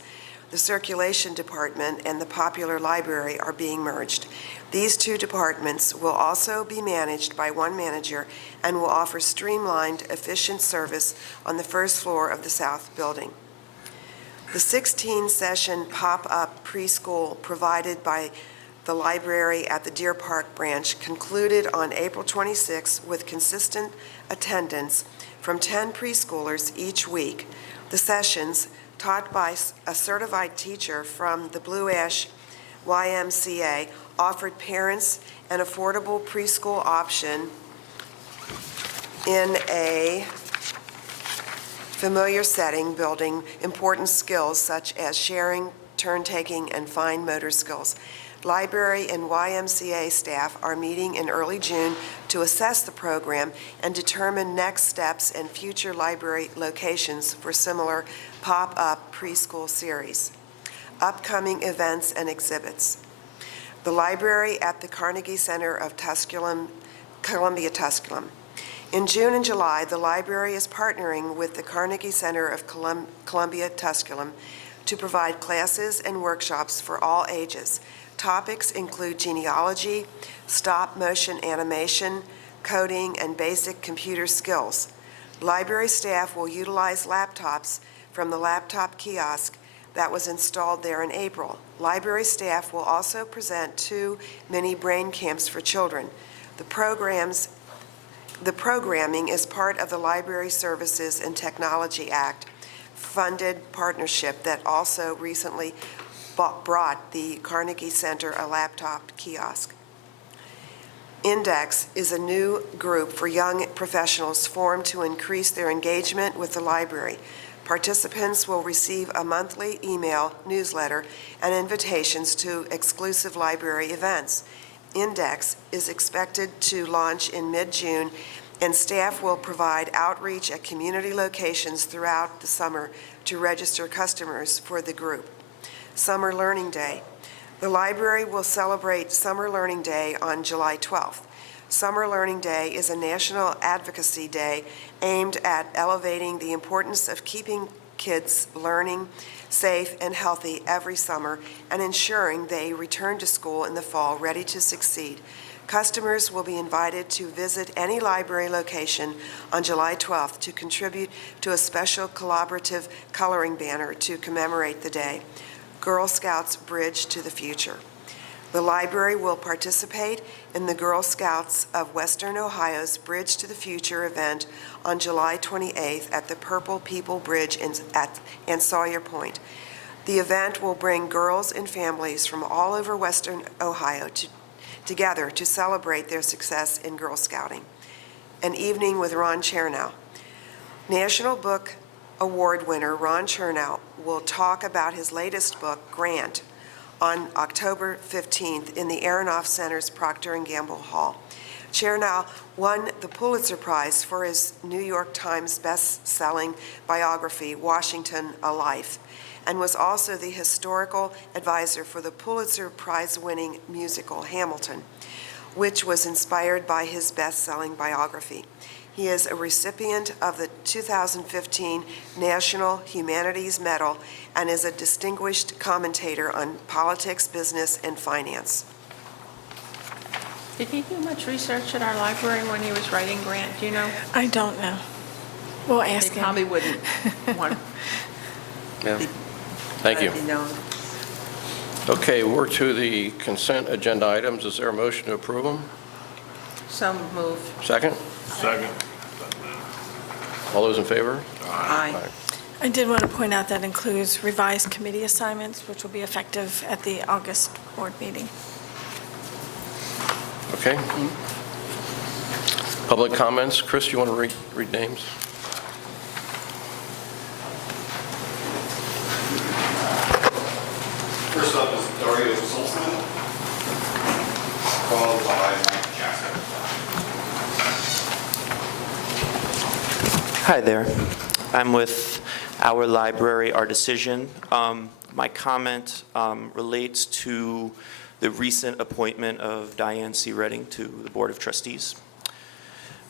the circulation department and the popular library are being merged. These 2 departments will also be managed by one manager and will offer streamlined, efficient service on the first floor of the South Building. The 16-session pop-up preschool provided by the library at the Deer Park branch concluded on April 26 with consistent attendance from 10 preschoolers each week. The sessions, taught by a certified teacher from the Blue Ash YMCA, offered parents an affordable preschool option in a familiar setting, building important skills such as sharing, turn-taking, and fine motor skills. Library and YMCA staff are meeting in early June to assess the program and determine next steps and future library locations for similar pop-up preschool series. Upcoming events and exhibits. The library at the Carnegie Center of Tusculum, Columbia Tusculum. In June and July, the library is partnering with the Carnegie Center of Columbia Tusculum to provide classes and workshops for all ages. Topics include genealogy, stop-motion animation, coding, and basic computer skills. Library staff will utilize laptops from the laptop kiosk that was installed there in April. Library staff will also present 2 mini brain camps for children. The programming is part of the Library Services and Technology Act funded partnership that also recently brought the Carnegie Center a laptop kiosk. Index is a new group for young professionals formed to increase their engagement with the library. Participants will receive a monthly email newsletter and invitations to exclusive library events. Index is expected to launch in mid-June, and staff will provide outreach at community locations throughout the summer to register customers for the group. Summer Learning Day. The library will celebrate Summer Learning Day on July 12th. Summer Learning Day is a national advocacy day aimed at elevating the importance of keeping kids learning safe and healthy every summer and ensuring they return to school in the fall ready to succeed. Customers will be invited to visit any library location on July 12th to contribute to a special collaborative coloring banner to commemorate the day. Girl Scouts Bridge to the Future. The library will participate in the Girl Scouts of Western Ohio's Bridge to the Future event on July 28th at the Purple People Bridge in Sawyer Point. The event will bring girls and families from all over Western Ohio together to celebrate their success in Girl Scouting. An evening with Ron Chernow. National Book Award winner Ron Chernow will talk about his latest book, Grant, on October 15th in the Aronoff Center's Procter & Gamble Hall. Chernow won the Pulitzer Prize for his New York Times best-selling biography, Washington, A Life, and was also the historical advisor for the Pulitzer Prize-winning musical, Hamilton, which was inspired by his best-selling biography. He is a recipient of the 2015 National Humanities Medal and is a distinguished commentator on politics, business, and finance. Did he do much research at our library when he was writing Grant, do you know? I don't know. We'll ask They him. probably wouldn't want Yeah. Thank you. to be known. Okay, we're to the consent agenda items. Is there a motion to approve them? So moved. Second? Second. All those in favor? Aye. I did want to point out that includes revised committee assignments, which will be effective at the August board meeting. Okay. Public comments. Chris, you want to read names? First up is Dario Solzman, followed by Mike Jackson. Hi there. I'm with our library, our decision. My comment relates to the recent appointment of Diane C. Redding to the Board of Trustees.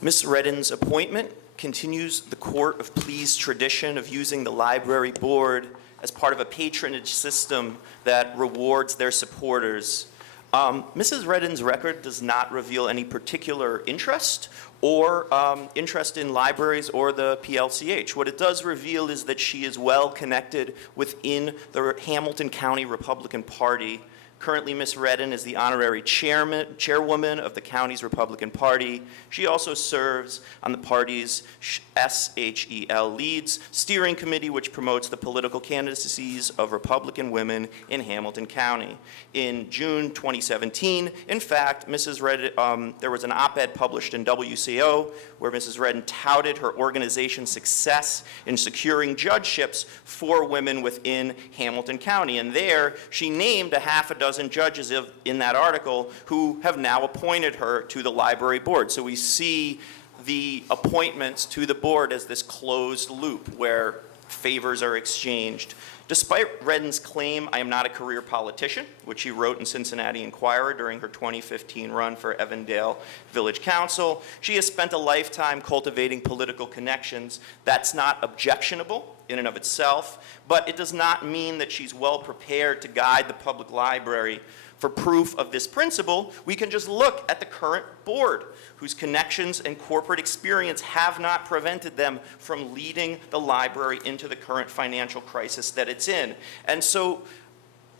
Ms. Redding's appointment continues the Court of Pleas tradition of using the library board as part of a patronage system that rewards their supporters. Mrs. Redding's record does not reveal any particular interest or interest in libraries or the PLCH. What it does reveal is that she is well connected within the Hamilton County Republican Party, Currently, Ms. Redden is the honorary chairwoman of the county's Republican Party. She also serves on the party's SHEL Leads Steering Committee, which promotes the political candidacies of Republican women in Hamilton County. In June 2017, in fact, Mrs. Redden, there was an op-ed published in WCO where Mrs. Redden touted her organization's success in securing judgeships for women within Hamilton County. And there, she named a half a dozen judges in that article who have now appointed her to the library board. So we see the appointments to the board as this closed loop where favors are exchanged. Despite Redden's claim, I am not a career politician, which she wrote in Cincinnati Enquirer during her 2015 run for Evandale Village Council, she has spent a lifetime cultivating political connections. That's not objectionable in and of itself, but it does not mean that she's well prepared to guide the public library. For proof of this principle, we can just look at the current board, whose connections and corporate experience have not prevented them from leading the library into the current financial crisis that it's in. And so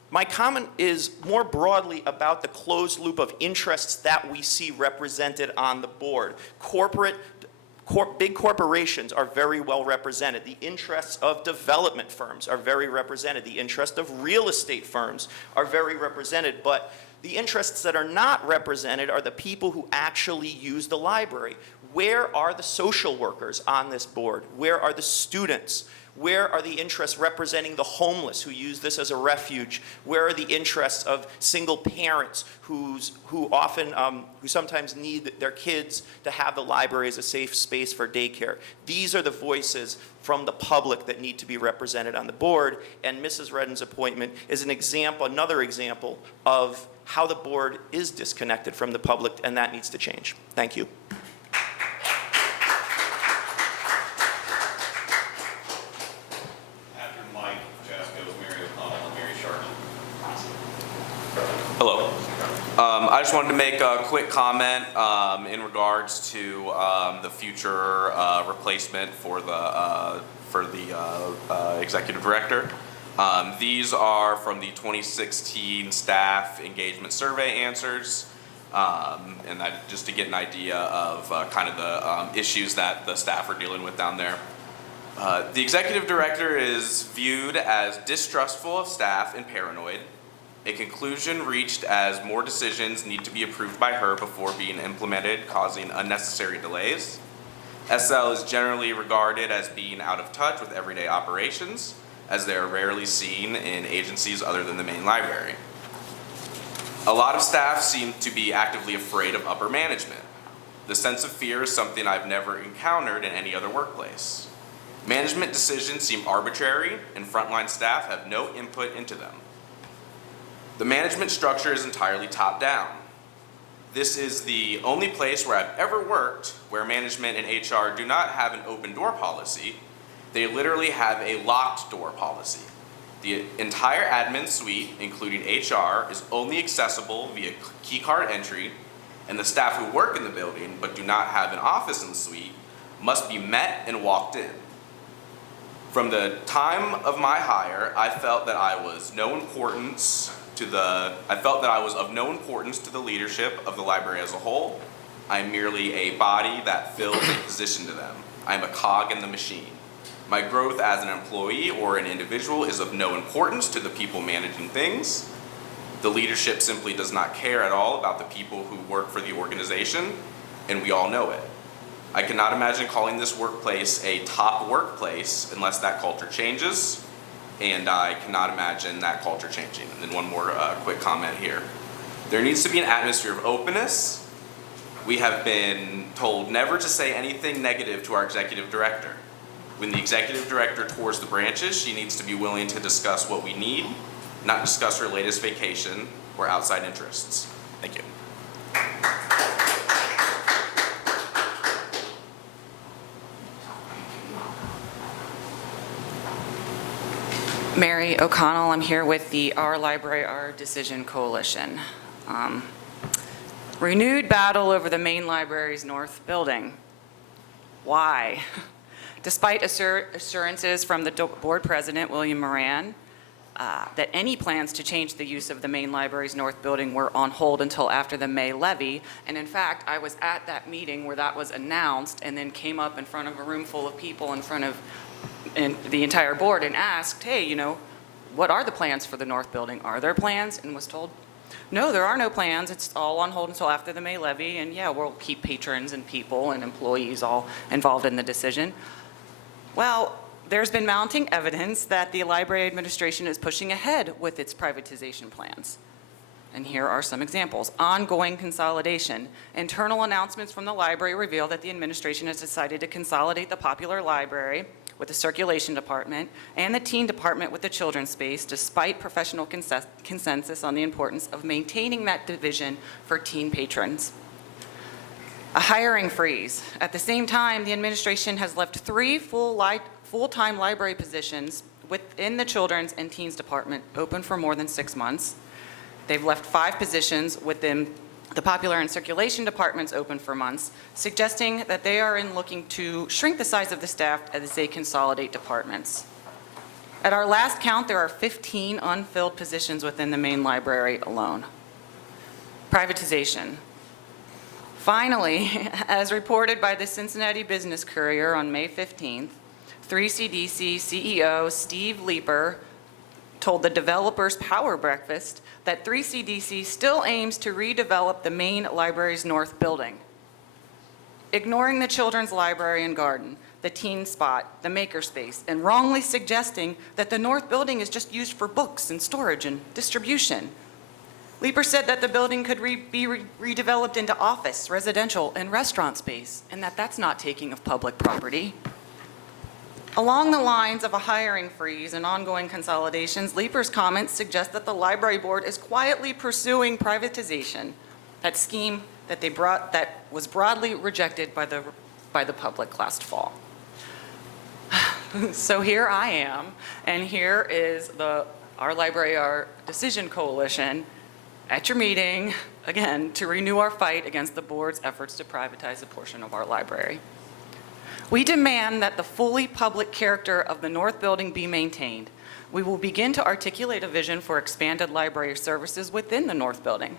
my comment is more broadly about the closed loop of interests that we see represented on the board. Big corporations are very well represented. The interests of development firms are very represented. The interests of real estate firms are very represented. But the interests that are not represented are the people who actually use the library. Where are the social workers on this board? Where are the students? Where are the interests representing the homeless who use this as a refuge? Where are the interests of single parents who sometimes need their kids to have the library as a safe space for daycare? These are the voices from the public that need to be represented on the board, and Mrs. Redden's appointment is an example, another example of how the board is disconnected from the public, and that needs to change. Thank you. Hello. I just wanted to make a quick comment in regards to the future replacement for the executive director. These are from the 2016 staff engagement survey answers, and that just to get an idea of kind of the issues that the staff are dealing with down there. The executive director is viewed as distrustful of staff and paranoid. A conclusion reached as more decisions need to be approved by her before being implemented, causing unnecessary delays. SL is generally regarded as being out of touch with everyday operations, as they are rarely seen in agencies other than the main library. A lot of staff seem to be actively afraid of upper management. The sense of fear is something I've never encountered in any other workplace. Management decisions seem arbitrary, and frontline staff have no input into them. The management structure is entirely top-down. This is the only place where I've ever worked where management and HR do not have an open door policy. They literally have a locked door policy. The entire admin suite, including HR, is only accessible via key card entry, and the staff who work in the building but do not have an office in the suite must be met and walked in. From the time of my hire, I felt that I was of no importance to the leadership of the library as a whole. I am merely a body that fills a position to them. I am a cog in the machine. My growth as an employee or an individual is of no importance to the people managing things. The leadership simply does not care at all about the people who work for the organization, and we all know it. I cannot imagine calling this workplace a top workplace unless that culture changes, and I cannot imagine that culture changing. And then one more quick comment here. There needs to be an atmosphere of openness. We have been told never to say anything negative to our executive director. When the executive director tours the branches, she needs to be willing to discuss what we need, not discuss her latest vacation or outside interests. Thank you. Mary O'Connell, I'm here with the Our Library, Our Decision Coalition. Renewed battle over the main library's north building. Why? Despite assurances from the board president, William Moran, that any plans to change the use of the main library's north building were on hold until after the May levy. And in fact, I was at that meeting where that was announced and then came up in front of a room full of people in front of the entire board and asked, hey, you know, what are the plans for the north building? Are there plans? And was told, no, there are no plans. It's all on hold until after the May levy. And yeah, we'll keep patrons and people and employees all involved in the decision. Well, there's been mounting evidence that the library administration is pushing ahead with its privatization plans. And here are some examples. Ongoing consolidation. Internal announcements from the library reveal that the administration has decided to consolidate the popular library with the circulation department and the teen department with the children's space, despite professional consensus on the importance of maintaining that division for teen patrons. A hiring freeze. At the same time, the administration has left 3 full-time library positions within the children's and teens department open for more than 6 months. They've left 5 positions within the popular and circulation departments open for months, suggesting that they are looking to shrink the size of the staff as they consolidate departments. At our last count, there are 15 unfilled positions within the main library alone. Privatization. Finally, as reported by the Cincinnati Business Courier on May 15th, 3CDC CEO Steve Leeper told the Developers Power Breakfast that 3CDC still aims to redevelop the main library's north building, ignoring the children's library and garden, the teen spot, the makerspace, and wrongly suggesting that the north building is just used for books and storage and distribution. Leeper said that the building could be redeveloped into office, residential, and restaurant space, and that that's not taking of public property. Along the lines of a hiring freeze and ongoing consolidations, Leeper's comments suggest that the library board is quietly pursuing privatization, that scheme that was broadly rejected by the public last fall. So here I am, and here is our Library Our Decision Coalition at your meeting, again, to renew our fight against the board's efforts to privatize a portion of our library. We demand that the fully public character of the North Building be maintained. We will begin to articulate a vision for expanded library services within the North Building.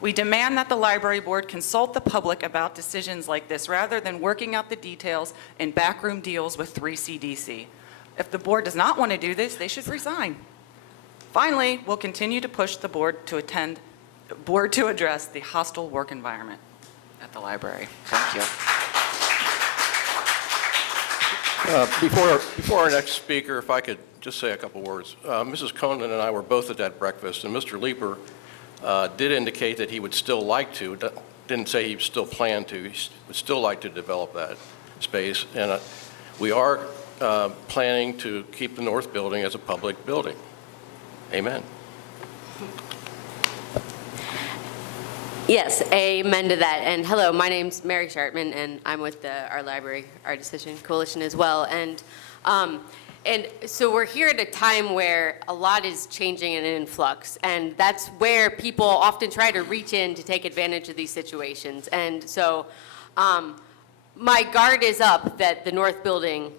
We demand that the library board consult the public about decisions like this rather than working out the details in backroom deals with 3CDC. If the board does not want to do this, they should resign. Finally, we'll continue to push the board to address the hostile work environment at the library. Thank you. Before our next speaker, if I could just say a couple words. Mrs. Conan and I were both at that breakfast, and Mr. Leeper did indicate that he would still like to, didn't say he still planned to, he would still like to develop that space. And we are planning to keep the North Building as a public building. Amen. Yes, amen to that. And hello, my name's Mary Shartman, and I'm with our Library Our Decision Coalition as well. And so we're here at a time where a lot is changing and in flux, and that's where people often try to reach in to take advantage of these situations. And so my guard is up that the North Building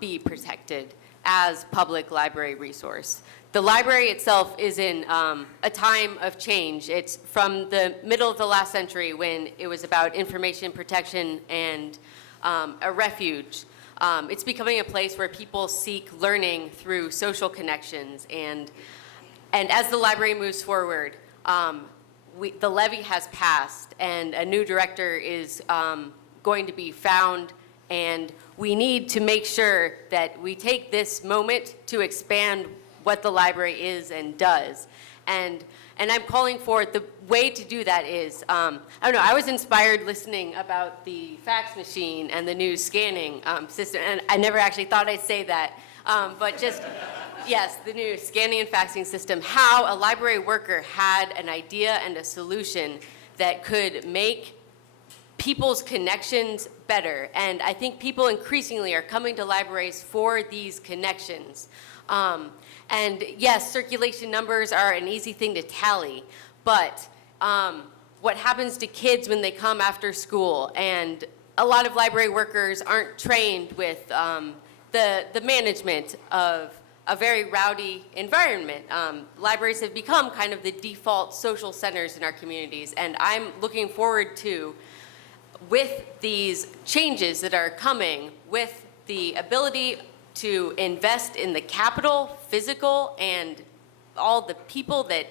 be protected as public library resource. The library itself is in a time of change. It's from the middle of the last century when it was about information protection and a refuge. It's becoming a place where people seek learning through social connections. And as the library moves forward, the levy has passed and a new director is going to be found. And we need to make sure that we take this moment to expand what the library is and does. And I'm calling for the way to do that is, I don't know, I was inspired listening about the fax machine and the new scanning system, and I never actually thought I'd say that, but just, yes, the new scanning and faxing system, how a library worker had an idea and a solution that could make people's connections better. And I think people increasingly are coming to libraries for these connections. And yes, circulation numbers are an easy thing to tally, but what happens to kids when they come after school? And a lot of library workers aren't trained with the management of a very rowdy environment. Libraries have become kind of the default social centers in our communities, and I'm looking forward to, with these changes that are coming, with the ability to invest in the capital, physical, and all the people that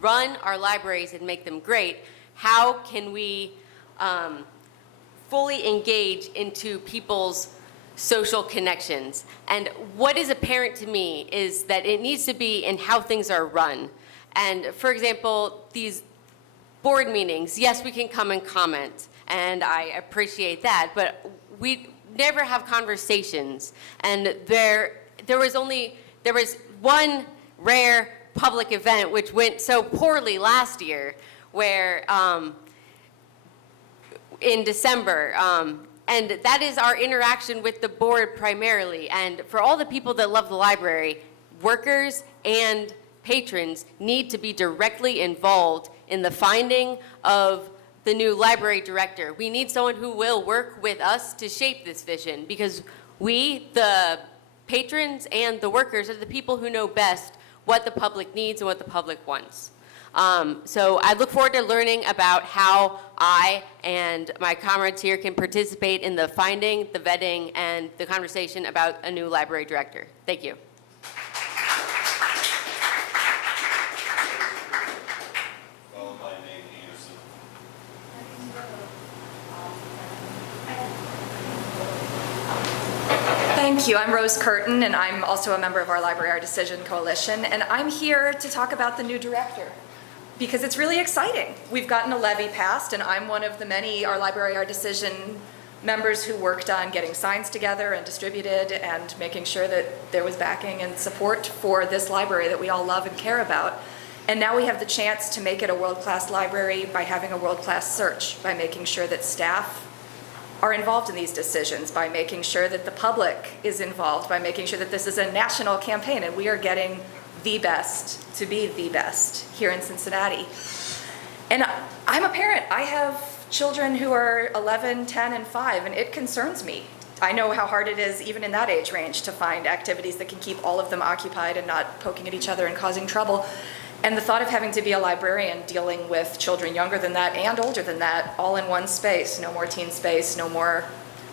run our libraries and make them great, how can we fully engage into people's social connections? And what is apparent to me is that it needs to be in how things are run. And for example, these board meetings, yes, we can come and comment, and I appreciate that, but we never have conversations. And there was one rare public event which went so poorly last year, where in December, and that is our interaction with the board primarily. And for all the people that love the library, workers and patrons need to be directly involved in the finding of the new library director. We need someone who will work with us to shape this vision, because we, the patrons and the workers, are the people who know best what the public needs and what the public wants. So I look forward to learning about how I and my comrades here can participate in the finding, the vetting, and the conversation about a new library director. Thank you. Followed by Nate Anderson. Thank you. I'm Rose Curtin, and I'm also a member of our Library Our Decision Coalition, and I'm here to talk about the new director, because it's really exciting. We've gotten a levy passed, and I'm one of the many Our Library Our Decision members who worked on getting signs together and distributed and making sure that there was backing and support for this library that we all love and care about. And now we have the chance to make it a world-class library by having a world-class search, by making sure that staff are involved in these decisions, by making sure that the public is involved, by making sure that this is a national campaign and we are getting the best to be the best here in Cincinnati. And I'm a parent. I have children who are 11, 10, and 5, and it concerns me. I know how hard it is, even in that age range, to find activities that can keep all of them occupied and not poking at each other and causing trouble. And the thought of having to be a librarian dealing with children younger than that and older than that, all in one space, no more teen space, no more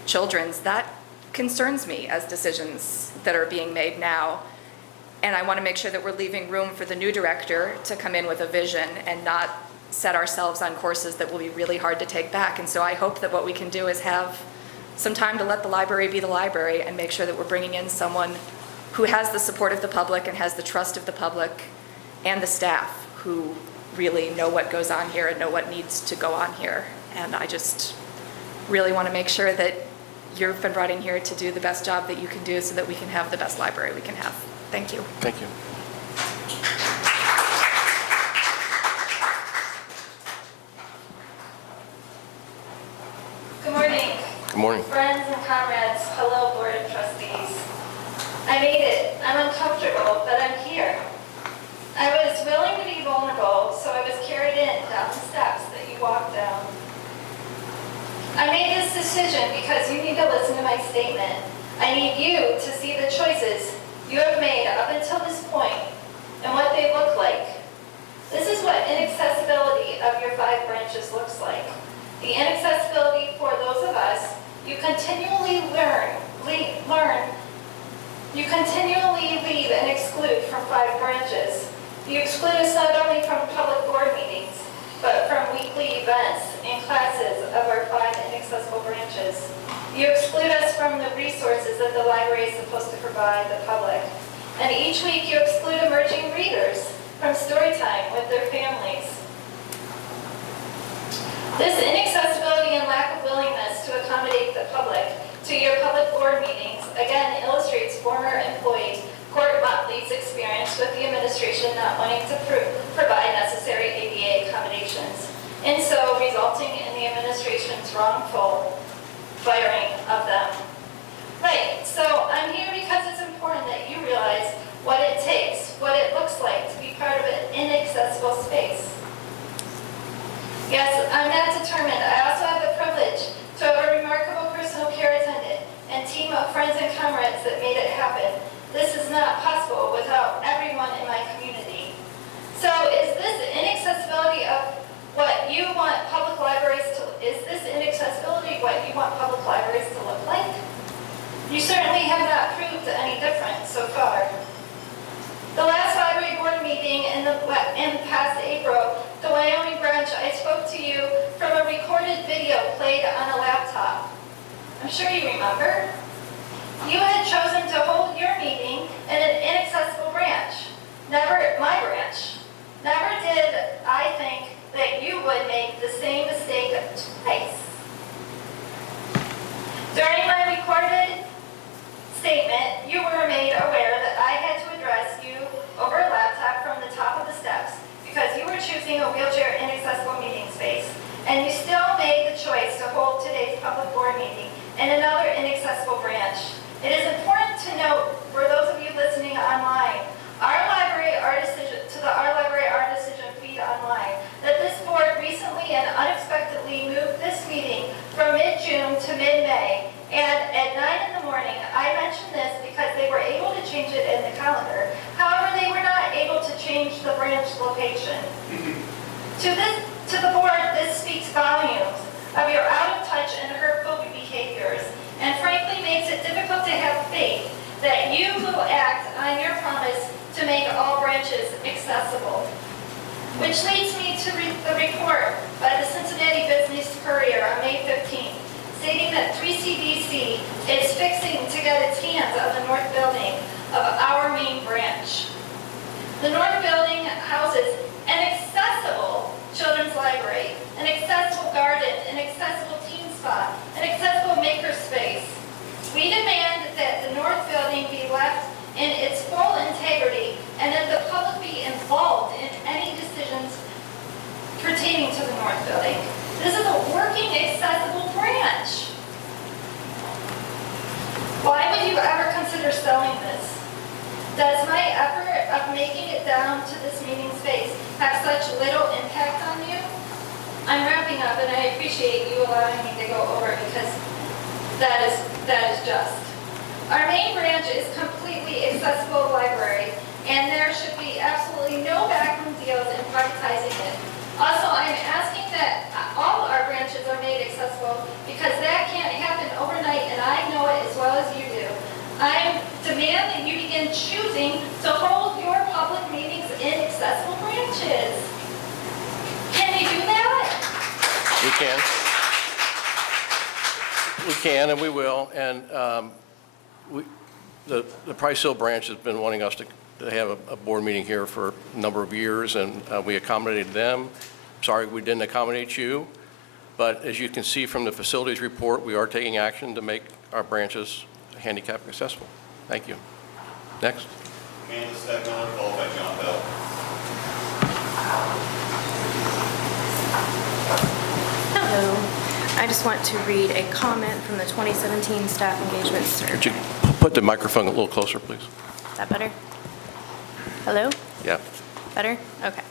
children's, that concerns me as decisions that are being made now. And I want to make sure that we're leaving room for the new director to come in with a vision and not set ourselves on courses that will be really hard to take back. And so I hope that what we can do is have some time to let the library be the library and make sure that we're bringing in someone who has the support of the public and has the trust of the public and the staff who really know what goes on here and know what needs to go on here. And I just really want to make sure that you've been brought in here to do the best job that you can do so that we can have the best library we can have. Thank you. Thank you. Good morning. Good morning. Friends and comrades, hello, Board of Trustees. I made it. I'm uncomfortable, but I'm here. I was willing to be vulnerable, so I was carried in down the steps that you walked down. I made this decision because you need to listen to my statement. I need you to see the choices you have made up until this point and what they look like. This is what inaccessibility of your 5 branches looks like. The inaccessibility for those of us, you continually you continually leave and exclude from 5 branches. You exclude us not only from public board meetings, but from weekly events and classes of our 5 inaccessible branches. You exclude us from the resources that the library is supposed to provide the public. And each week you exclude emerging readers from story time with their families. This inaccessibility and lack of willingness to accommodate the public to your public board meetings again illustrates former employee Court Motley's experience with the administration not wanting to provide necessary ADA accommodations, and so resulting in the administration's wrongful firing of them. Right, so I'm here because it's important that you realize what it takes, what it looks like to be part of an inaccessible space. Yes, I'm that determined. I also have the privilege to have a remarkable personal care attendant and team of friends and comrades that made it happen. This is not possible without everyone in my community. So is this inaccessibility of what you want public libraries to, is this inaccessibility what you want public libraries to look like? You certainly have not proved any different so far. The last library board meeting in past April, the Wyoming branch, I spoke to you from a recorded video played on a laptop. I'm sure you remember. You had chosen to hold your meeting in an inaccessible branch. Never my branch. Never did I think that you would make the same mistake twice. During my recorded statement, you were made aware that I had to address you over a laptop from the top of the steps because you were choosing a wheelchair inaccessible meeting space, and you still made the choice to hold today's public board meeting in another inaccessible branch. It is important to note, for those of you listening online, Our Library, Our Decision feed online, that this board recently and unexpectedly moved this meeting from mid-June to mid-May. And at 9 in the morning, I mentioned this because they were able to change it in the calendar. However, they were not able to change the branch location. To the board, this speaks volumes of your out-of-touch and hurtful behaviors, and frankly makes it difficult to have faith that you will act on your promise to make all branches accessible. Which leads me to the report by the Cincinnati Business Courier on May 15th, stating that 3CDC is fixing to get its hands on the north building of our main branch. The north building houses an accessible children's library, an accessible garden, an accessible teen spa, an accessible maker space. We demand that the north building be left in its full integrity and that the public be involved in any decisions pertaining to the north building. This is a working, accessible branch. Why would you ever consider selling this? Does my effort of making it down to this meeting space have such little impact on you? I'm wrapping up, and I appreciate you allowing me to go over because that is just. Our main branch is completely accessible library, and there should be absolutely no backroom deals in privatizing it. Also, I'm asking that all our branches are made accessible because that can't happen overnight, and I know it as well as you do. I demand that you begin choosing to hold your public meetings in accessible branches. Can you do that? We can, and we will. And the Price Hill branch has been wanting us to have a board meeting here for a number of years, and we accommodated them. Sorry we didn't accommodate you, but as you can see from the facilities report, we are taking action to make our branches handicap accessible. Thank you. Next. Candace Stegmiller, followed by John Bell. Hello. I just want to read a comment from the 2017 Staff Engagement Survey. Could you put the microphone a little closer, please? Is that better? Hello? Yeah. Better? Okay.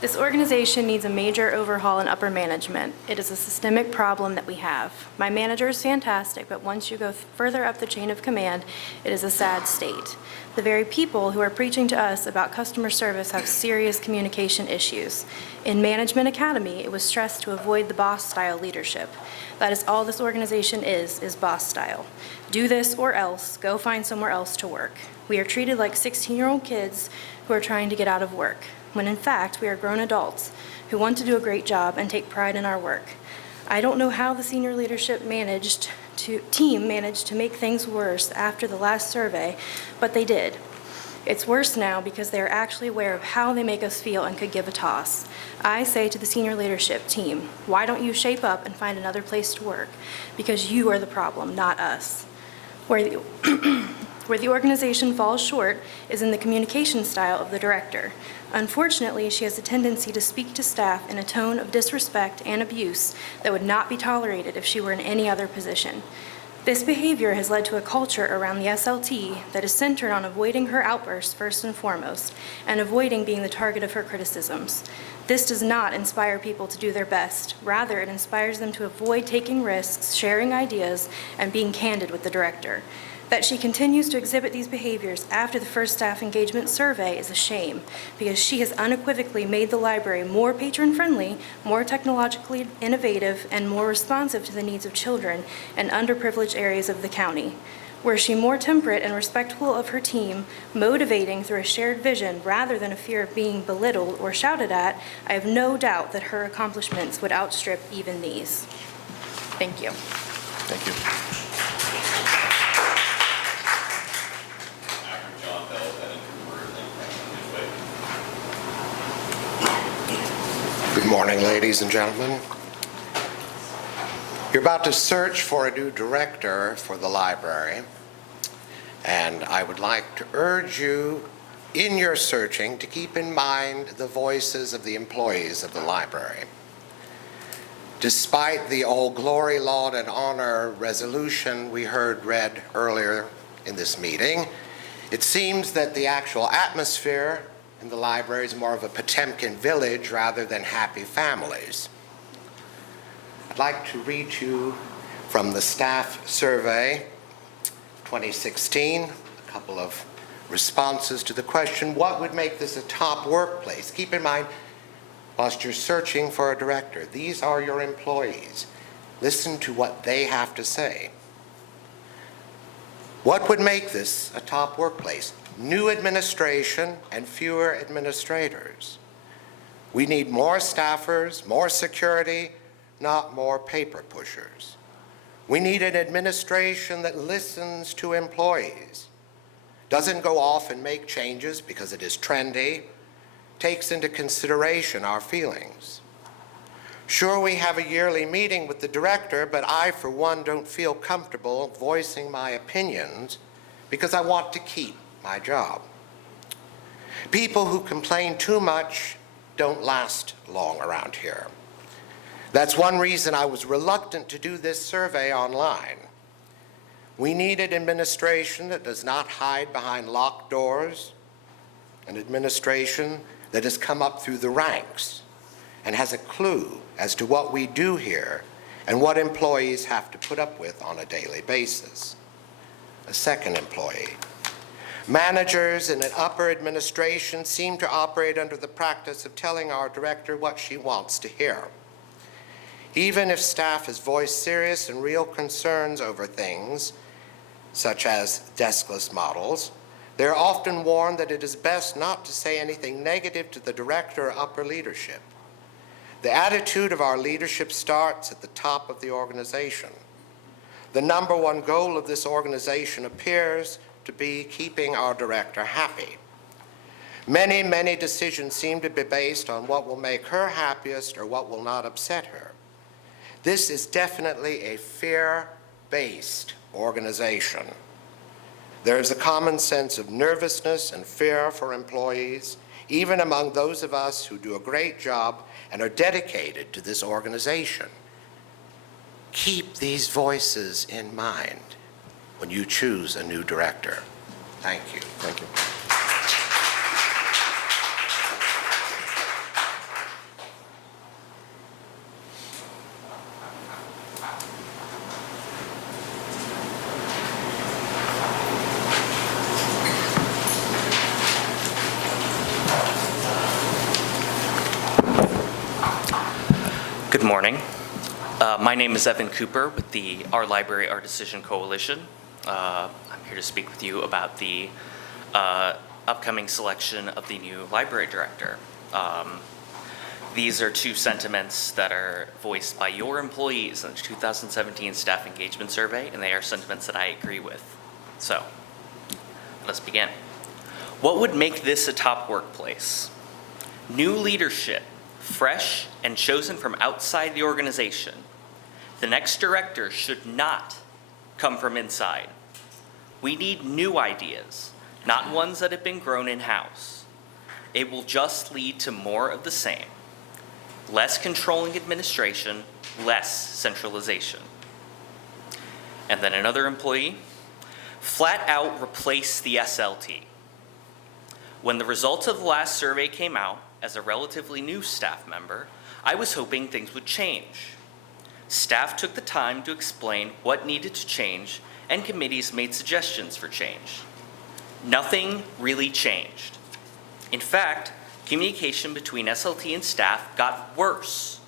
This organization needs a major overhaul in upper management. It is a systemic problem that we have. My manager is fantastic, but once you go further up the chain of command, it is a sad state. The very people who are preaching to us about customer service have serious communication issues. In Management Academy, it was stressed to avoid the boss-style leadership. That is all this organization is boss style. Do this or else, go find somewhere else to work. We are treated like 16-year-old kids who are trying to get out of work, when in fact we are grown adults who want to do a great job and take pride in our work. I don't know how the senior leadership team managed to make things worse after the last survey, but they did. It's worse now because they are actually aware of how they make us feel and could give a toss. I say to the senior leadership team, why don't you shape up and find another place to work? Because you are the problem, not us. Where the organization falls short is in the communication style of the director. Unfortunately, she has a tendency to speak to staff in a tone of disrespect and abuse that would not be tolerated if she were in any other position. This behavior has led to a culture around the SLT that is centered on avoiding her outbursts first and foremost, and avoiding being the target of her criticisms. This does not inspire people to do their best. Rather, it inspires them to avoid taking risks, sharing ideas, and being candid with the director. That she continues to exhibit these behaviors after the first staff engagement survey is a shame, because she has unequivocally made the library more patron-friendly, more technologically innovative, and more responsive to the needs of children in underprivileged areas of the county. Were she more temperate and respectful of her team, motivating through a shared vision rather than a fear of being belittled or shouted at, I have no doubt that her accomplishments would outstrip even these. Thank you. Thank you. Actor John Bell, Edit Newsweek. Good morning, ladies and gentlemen. You're about to search for a new director for the library, and I would like to urge you in your searching to keep in mind the voices of the employees of the library. Despite the All Glory, Laud, and Honor resolution we heard read earlier in this meeting, it seems that the actual atmosphere in the library is more of a Potemkin village rather than happy families. I'd like to read you from the staff survey 2016, a couple of responses to the question, what would make this a top workplace? Keep in mind, whilst you're searching for a director, these are your employees. Listen to what they have to say. What would make this a top workplace? New administration and fewer administrators. We need more staffers, more security, not more paper pushers. We need an administration that listens to employees, doesn't go off and make changes because it is trendy, takes into consideration our feelings. Sure, we have a yearly meeting with the director, but I, for one, don't feel comfortable voicing my opinions because I want to keep my job. People who complain too much don't last long around here. That's one reason I was reluctant to do this survey online. We need an administration that does not hide behind locked doors, an administration that has come up through the ranks and has a clue as to what we do here and what employees have to put up with on a daily basis. A second employee. Managers in an upper administration seem to operate under the practice of telling our director what she wants to hear. Even if staff has voiced serious and real concerns over things, such as deskless models, they are often warned that it is best not to say anything negative to the director or upper leadership. The attitude of our leadership starts at the top of the organization. The number one goal of this organization appears to be keeping our director happy. Many, many decisions seem to be based on what will make her happiest or what will not upset her. This is definitely a fear-based organization. There is a common sense of nervousness and fear for employees, even among those of us who do a great job and are dedicated to this organization. Keep these voices in mind when you choose a new director. Thank you. Thank you. Good morning. My name is Evan Cooper with Our Library, Our Decision Coalition. I'm here to speak with you about the upcoming selection of the new library director. These are two sentiments that are voiced by your employees in the 2017 Staff Engagement Survey, and they are sentiments that I agree with. So, let's begin. What would make this a top workplace? New leadership, fresh and chosen from outside the organization. The next director should not come from inside. We need new ideas, not ones that have been grown in-house. It will just lead to more of the same. Less controlling administration, less centralization. And then another employee, flat out replace the SLT. When the results of the last survey came out, as a relatively new staff member, I was hoping things would change. Staff took the time to explain what needed to change, and committees made suggestions for change. Nothing really changed. In fact, communication between SLT and staff got worse.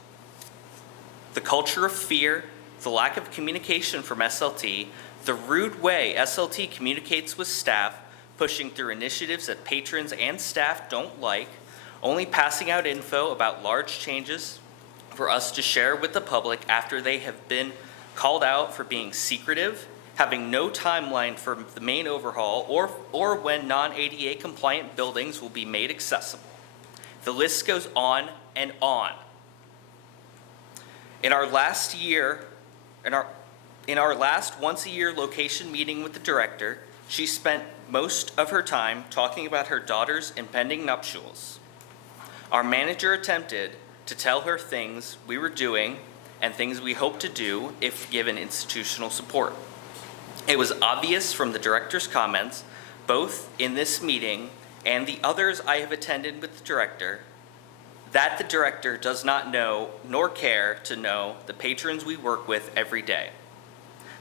The culture of fear, the lack of communication from SLT, the rude way SLT communicates with staff, pushing through initiatives that patrons and staff don't like, only passing out info about large changes for us to share with the public after they have been called out for being secretive, having no timeline for the main overhaul, or when non-ADA compliant buildings will be made accessible. The list goes on and on. In our last once-a-year location meeting with the director, she spent most of her time talking about her daughter's impending nuptials. Our manager attempted to tell her things we were doing and things we hope to do if given institutional support. It was obvious from the director's comments, both in this meeting and the others I have attended with the director, that the director does not know nor care to know the patrons we work with every day.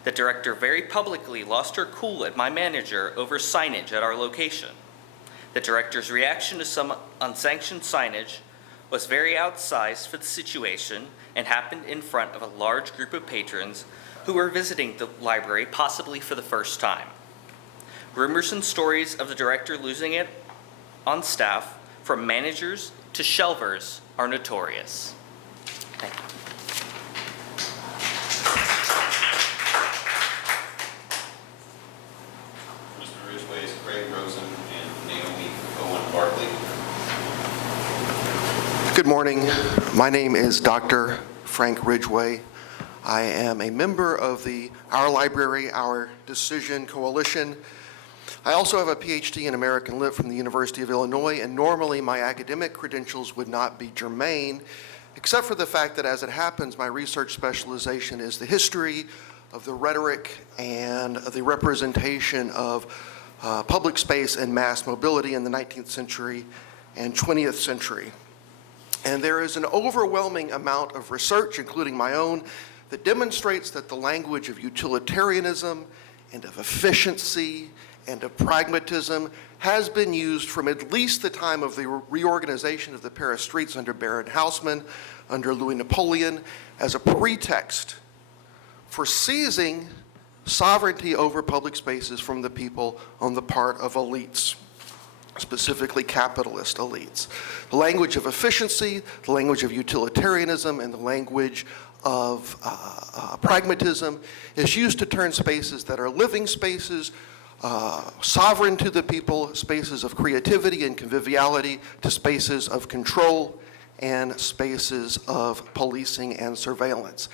The director very publicly lost her cool at my manager over signage at our location. The director's reaction to some unsanctioned signage was very outsized for the situation and happened in front of a large group of patrons who were visiting the library possibly for the first time. Rumors and stories of the director losing it on staff, from managers to shelvers, are notorious. Thank you. Mr. Ridgway's Craig Rosen and Naomi Owen Barkley. Good morning. My name is Dr. Frank Ridgway. I am a member of the Our Library, Our Decision Coalition. I also have a PhD in American Lit from the University of Illinois, and normally my academic credentials would not be germane, except for the fact that, as it happens, my research specialization is the history of the rhetoric and the representation of public space and mass mobility in the 19th century and 20th century. And there is an overwhelming amount of research, including my own, that demonstrates that the language of utilitarianism and of efficiency and of pragmatism has been used from at least the time of the reorganization of the Paris streets under Baron Haussmann, under Louis Napoleon, as a pretext for seizing sovereignty over public spaces from the people on the part of elites, specifically capitalist elites. The language of efficiency, the language of utilitarianism, and the language of pragmatism is used to turn spaces that are living spaces, sovereign to the people, spaces of creativity and conviviality, to spaces of control and spaces of policing and surveillance.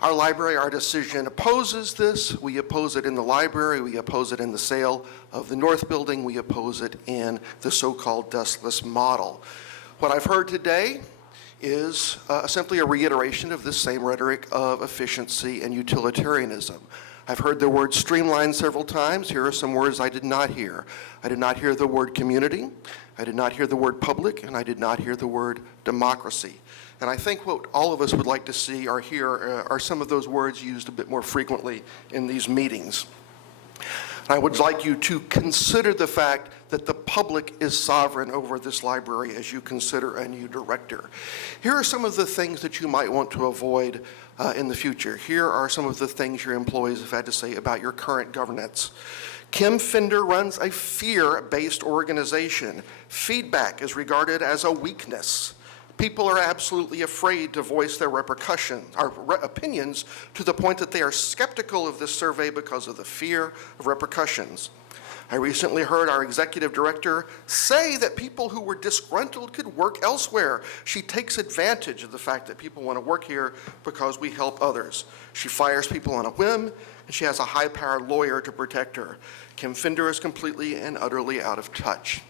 Our library, Our Decision, opposes this. We oppose it in the library. We oppose it in the sale of the North Building. We oppose it in the so-called dustless model. What I've heard today is simply a reiteration of this same rhetoric of efficiency and utilitarianism. I've heard the word streamline several times. Here are some words I did not hear. I did not hear the word community. I did not hear the word public, and I did not hear the word democracy. And I think what all of us would like to see or hear are some of those words used a bit more frequently in these meetings. I would like you to consider the fact that the public is sovereign over this library as you consider a new director. Here are some of the things that you might want to avoid in the future. Here are some of the things your employees have had to say about your current governance. Kim Fender runs a fear-based organization. Feedback is regarded as a weakness. People are absolutely afraid to voice their opinions to the point that they are skeptical of this survey because of the fear of repercussions. I recently heard our executive director say that people who were disgruntled could work elsewhere. She takes advantage of the fact that people want to work here because we help others. She fires people on a whim, and she has a high-powered lawyer to protect her. Kim Fender is completely and utterly out of touch.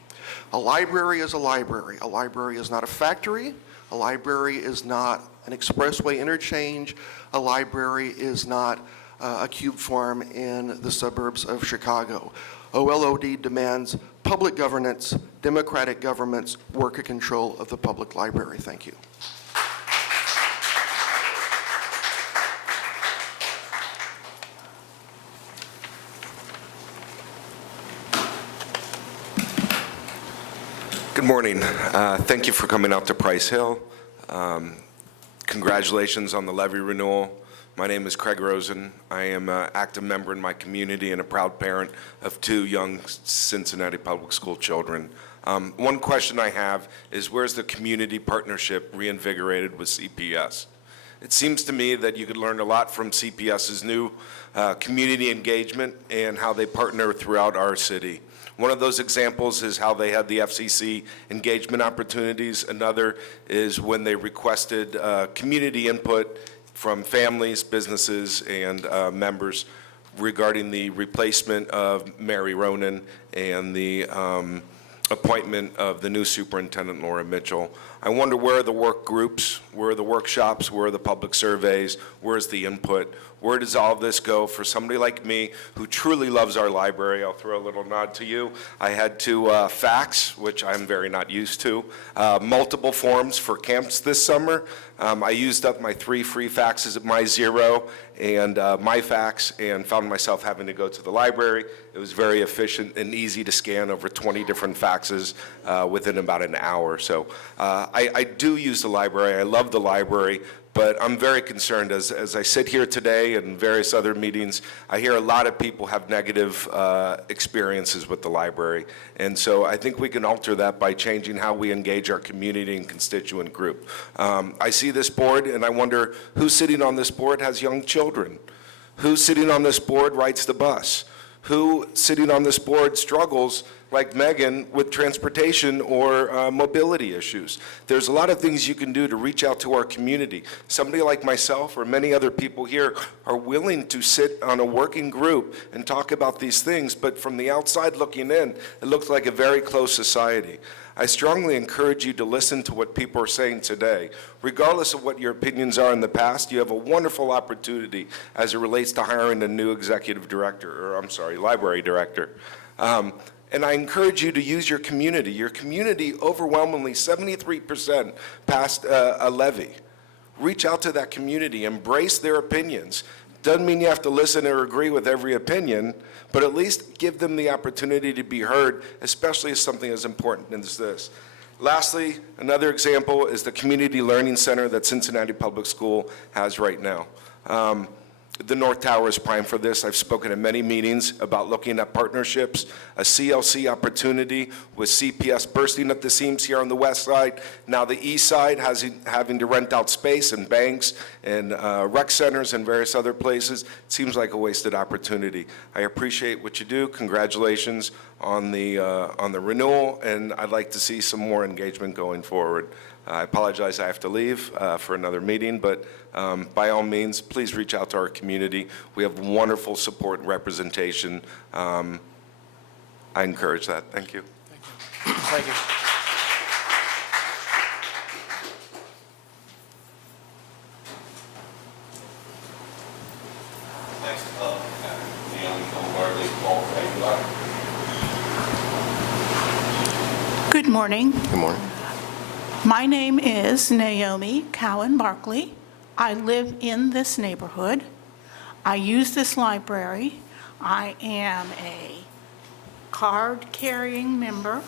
A library is a library. A library is not a factory. A library is not an expressway interchange. A library is not a cube farm in the suburbs of Chicago. OLOD demands public governance, democratic governments work in control of the public library. Thank you. Good morning. Thank you for coming out to Price Hill. Congratulations on the levy renewal. My name is Craig Rosen. I am an active member in my community and a proud parent of 2 young Cincinnati Public School children. One question I have is, where's the community partnership reinvigorated with CPS? It seems to me that you could learn a lot from CPS's new community engagement and how they partner throughout our city. One of those examples is how they had the FCC engagement opportunities. Another is when they requested community input from families, businesses, and members regarding the replacement of Mary Ronan and the appointment of the new superintendent, Laura Mitchell. I wonder, where are the work groups, where are the workshops, where are the public surveys, where's the input? Where does all of this go for somebody like me who truly loves our library? I'll throw a little nod to you. I had to fax, which I'm very not used to, multiple forms for camps this summer. I used up my 3 free faxes at my Zero and my fax, and found myself having to go to the library. It was very efficient and easy to scan over 20 different faxes within about an hour. So I do use the library. I love the library. But I'm very concerned as I sit here today and various other meetings. I hear a lot of people have negative experiences with the library. And so I think we can alter that by changing how we engage our community and constituent group. I see this board and I wonder, who's sitting on this board has young children? Who's sitting on this board rides the bus? Who sitting on this board struggles, like Megan, with transportation or mobility issues? There's a lot of things you can do to reach out to our community. Somebody like myself or many other people here are willing to sit on a working group and talk about these things, but from the outside looking in, it looks like a very closed society. I strongly encourage you to listen to what people are saying today. Regardless of what your opinions are in the past, you have a wonderful opportunity as it relates to hiring a new executive director, or I'm sorry, library director. And I encourage you to use your community. Your community, overwhelmingly, 73% passed a levy. Reach out to that community, embrace their opinions. Doesn't mean you have to listen or agree with every opinion, but at least give them the opportunity to be heard, especially as something as important as this. Lastly, another example is the Community Learning Center that Cincinnati Public School has right now. The North Tower is prime for this. I've spoken at many meetings about looking at partnerships, a CLC opportunity with CPS bursting at the seams here on the west side. Now the east side having to rent out space and banks and rec centers and various other places. It seems like a wasted opportunity. I appreciate what you do. Congratulations on the renewal, and I'd like to see some more engagement going forward. I apologize I have to leave for another meeting, but by all means, please reach out to our community. We have wonderful support and representation. I encourage that. Thank you. Thank you. Next up, Naomi Bartley, Paul Craig. Good morning. Good morning. My name is Naomi Cowan Barkley. I live in this neighborhood. I use this library. I am a card-carrying member.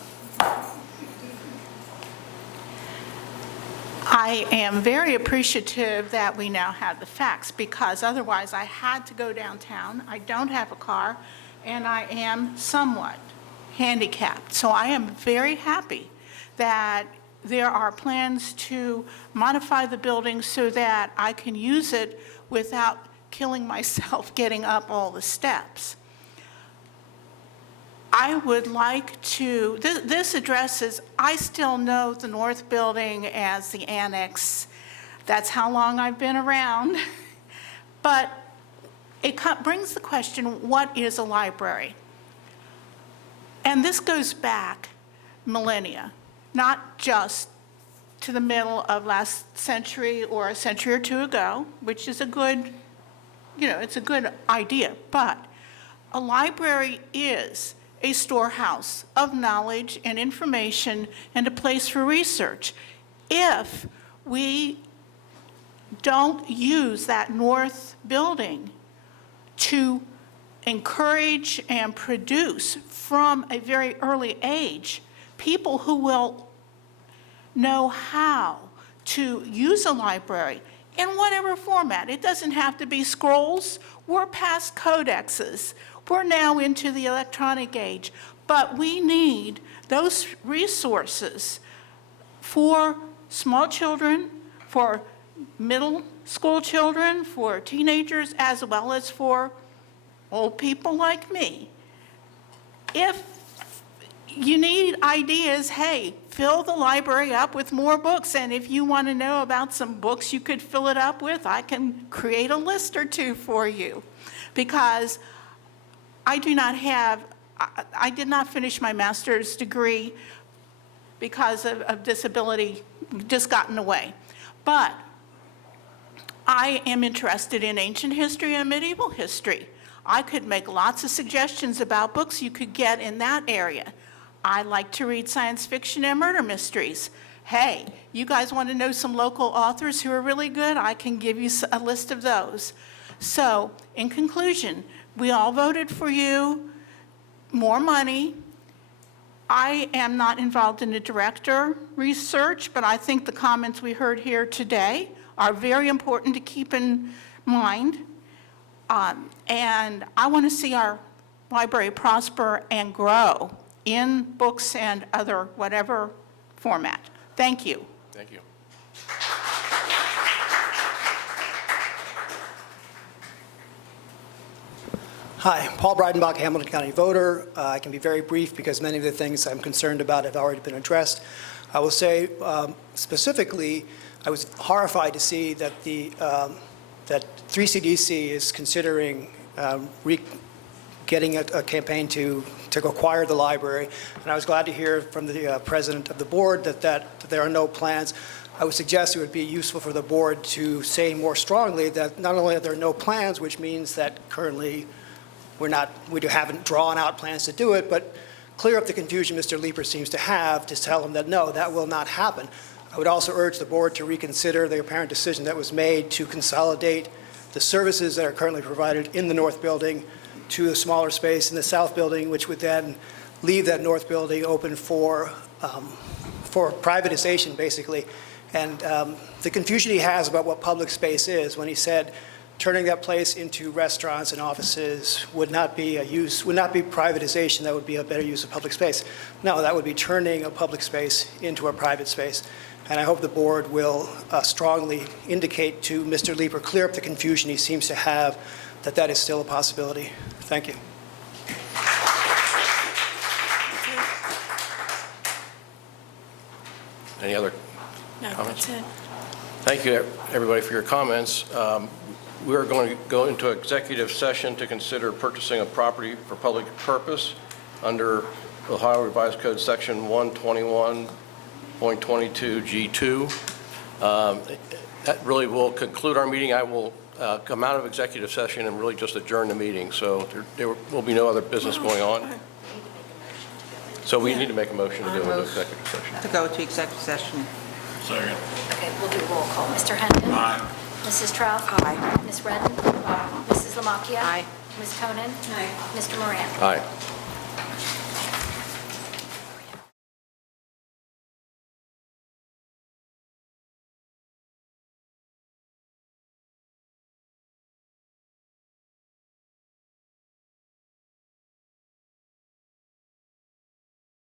I am very appreciative that we now have the fax, because otherwise I had to go downtown. I don't have a car, and I am somewhat handicapped. So I am very happy that there are plans to modify the building so that I can use it without killing myself getting up all the steps. I would like to, this addresses, I still know the North Building as the annex. That's how long I've been around. But it brings the question, what is a library? And this goes back millennia, not just to the middle of last century or a century or two ago, which is a good, it's a good idea. But a library is a storehouse of knowledge and information and a place for research. If we don't use that North Building to encourage and produce from a very early age people who will know how to use a library in whatever format. It doesn't have to be scrolls. We're past codexes. We're now into the electronic age. But we need those resources for small children, for middle school children, for teenagers, as well as for old people like me. If you need ideas, hey, fill the library up with more books, and if you want to know about some books you could fill it up with, I can create a list or two for you. Because I did not finish my master's degree because of disability, just got in the way. But I am interested in ancient history and medieval history. I could make lots of suggestions about books you could get in that area. I like to read science fiction and murder mysteries. Hey, you guys want to know some local authors who are really good? I can give you a list of those. So, in conclusion, we all voted for you, more money. I am not involved in the director research, but I think the comments we heard here today are very important to keep in mind. And I want to see our library prosper and grow in books and other whatever format. Thank you. Thank you. Hi, Paul Breidenbach, Hamilton County voter. I can be very brief because many of the things I'm concerned about have already been addressed. I will say specifically, I was horrified to see that that 3CDC is considering getting a campaign to acquire the library, and I was glad to hear from the president of the board that there are no plans. I would suggest it would be useful for the board to say more strongly that not only are there no plans, which means that currently we haven't drawn out plans to do it, but clear up the confusion Mr. Leeper seems to have to tell him that no, that will not happen. I would also urge the board to reconsider the apparent decision that was made to consolidate the services that are currently provided in the north building to a smaller space in the south building, which would then leave that north building open for privatization, basically. And the confusion he has about what public space is when he said turning that place into restaurants and offices would not be privatization, that would be a better use of public space. No, that would be turning a public space into a private space. And I hope the board will strongly indicate to Mr. Leeper, clear up the confusion he seems to have, that is still a possibility. Thank you. Any other No, comments? that's it. Thank you, everybody, for your comments. We're going to go into executive session to consider purchasing a property for public purpose under Ohio Revised Code Section 121.22G2. That really will conclude our meeting. I will come out of executive session and really just adjourn the meeting. So there will be no other business going on. So we need to make a motion to go into executive session. To go to executive session. Second. Okay, we'll do roll call. Mr. Hendon? Aye. Mrs. Trout? Aye. Ms. Redden? Aye. Mrs. Lamacchia? Aye. Ms. Conan? Aye. Mr. Moran? Aye.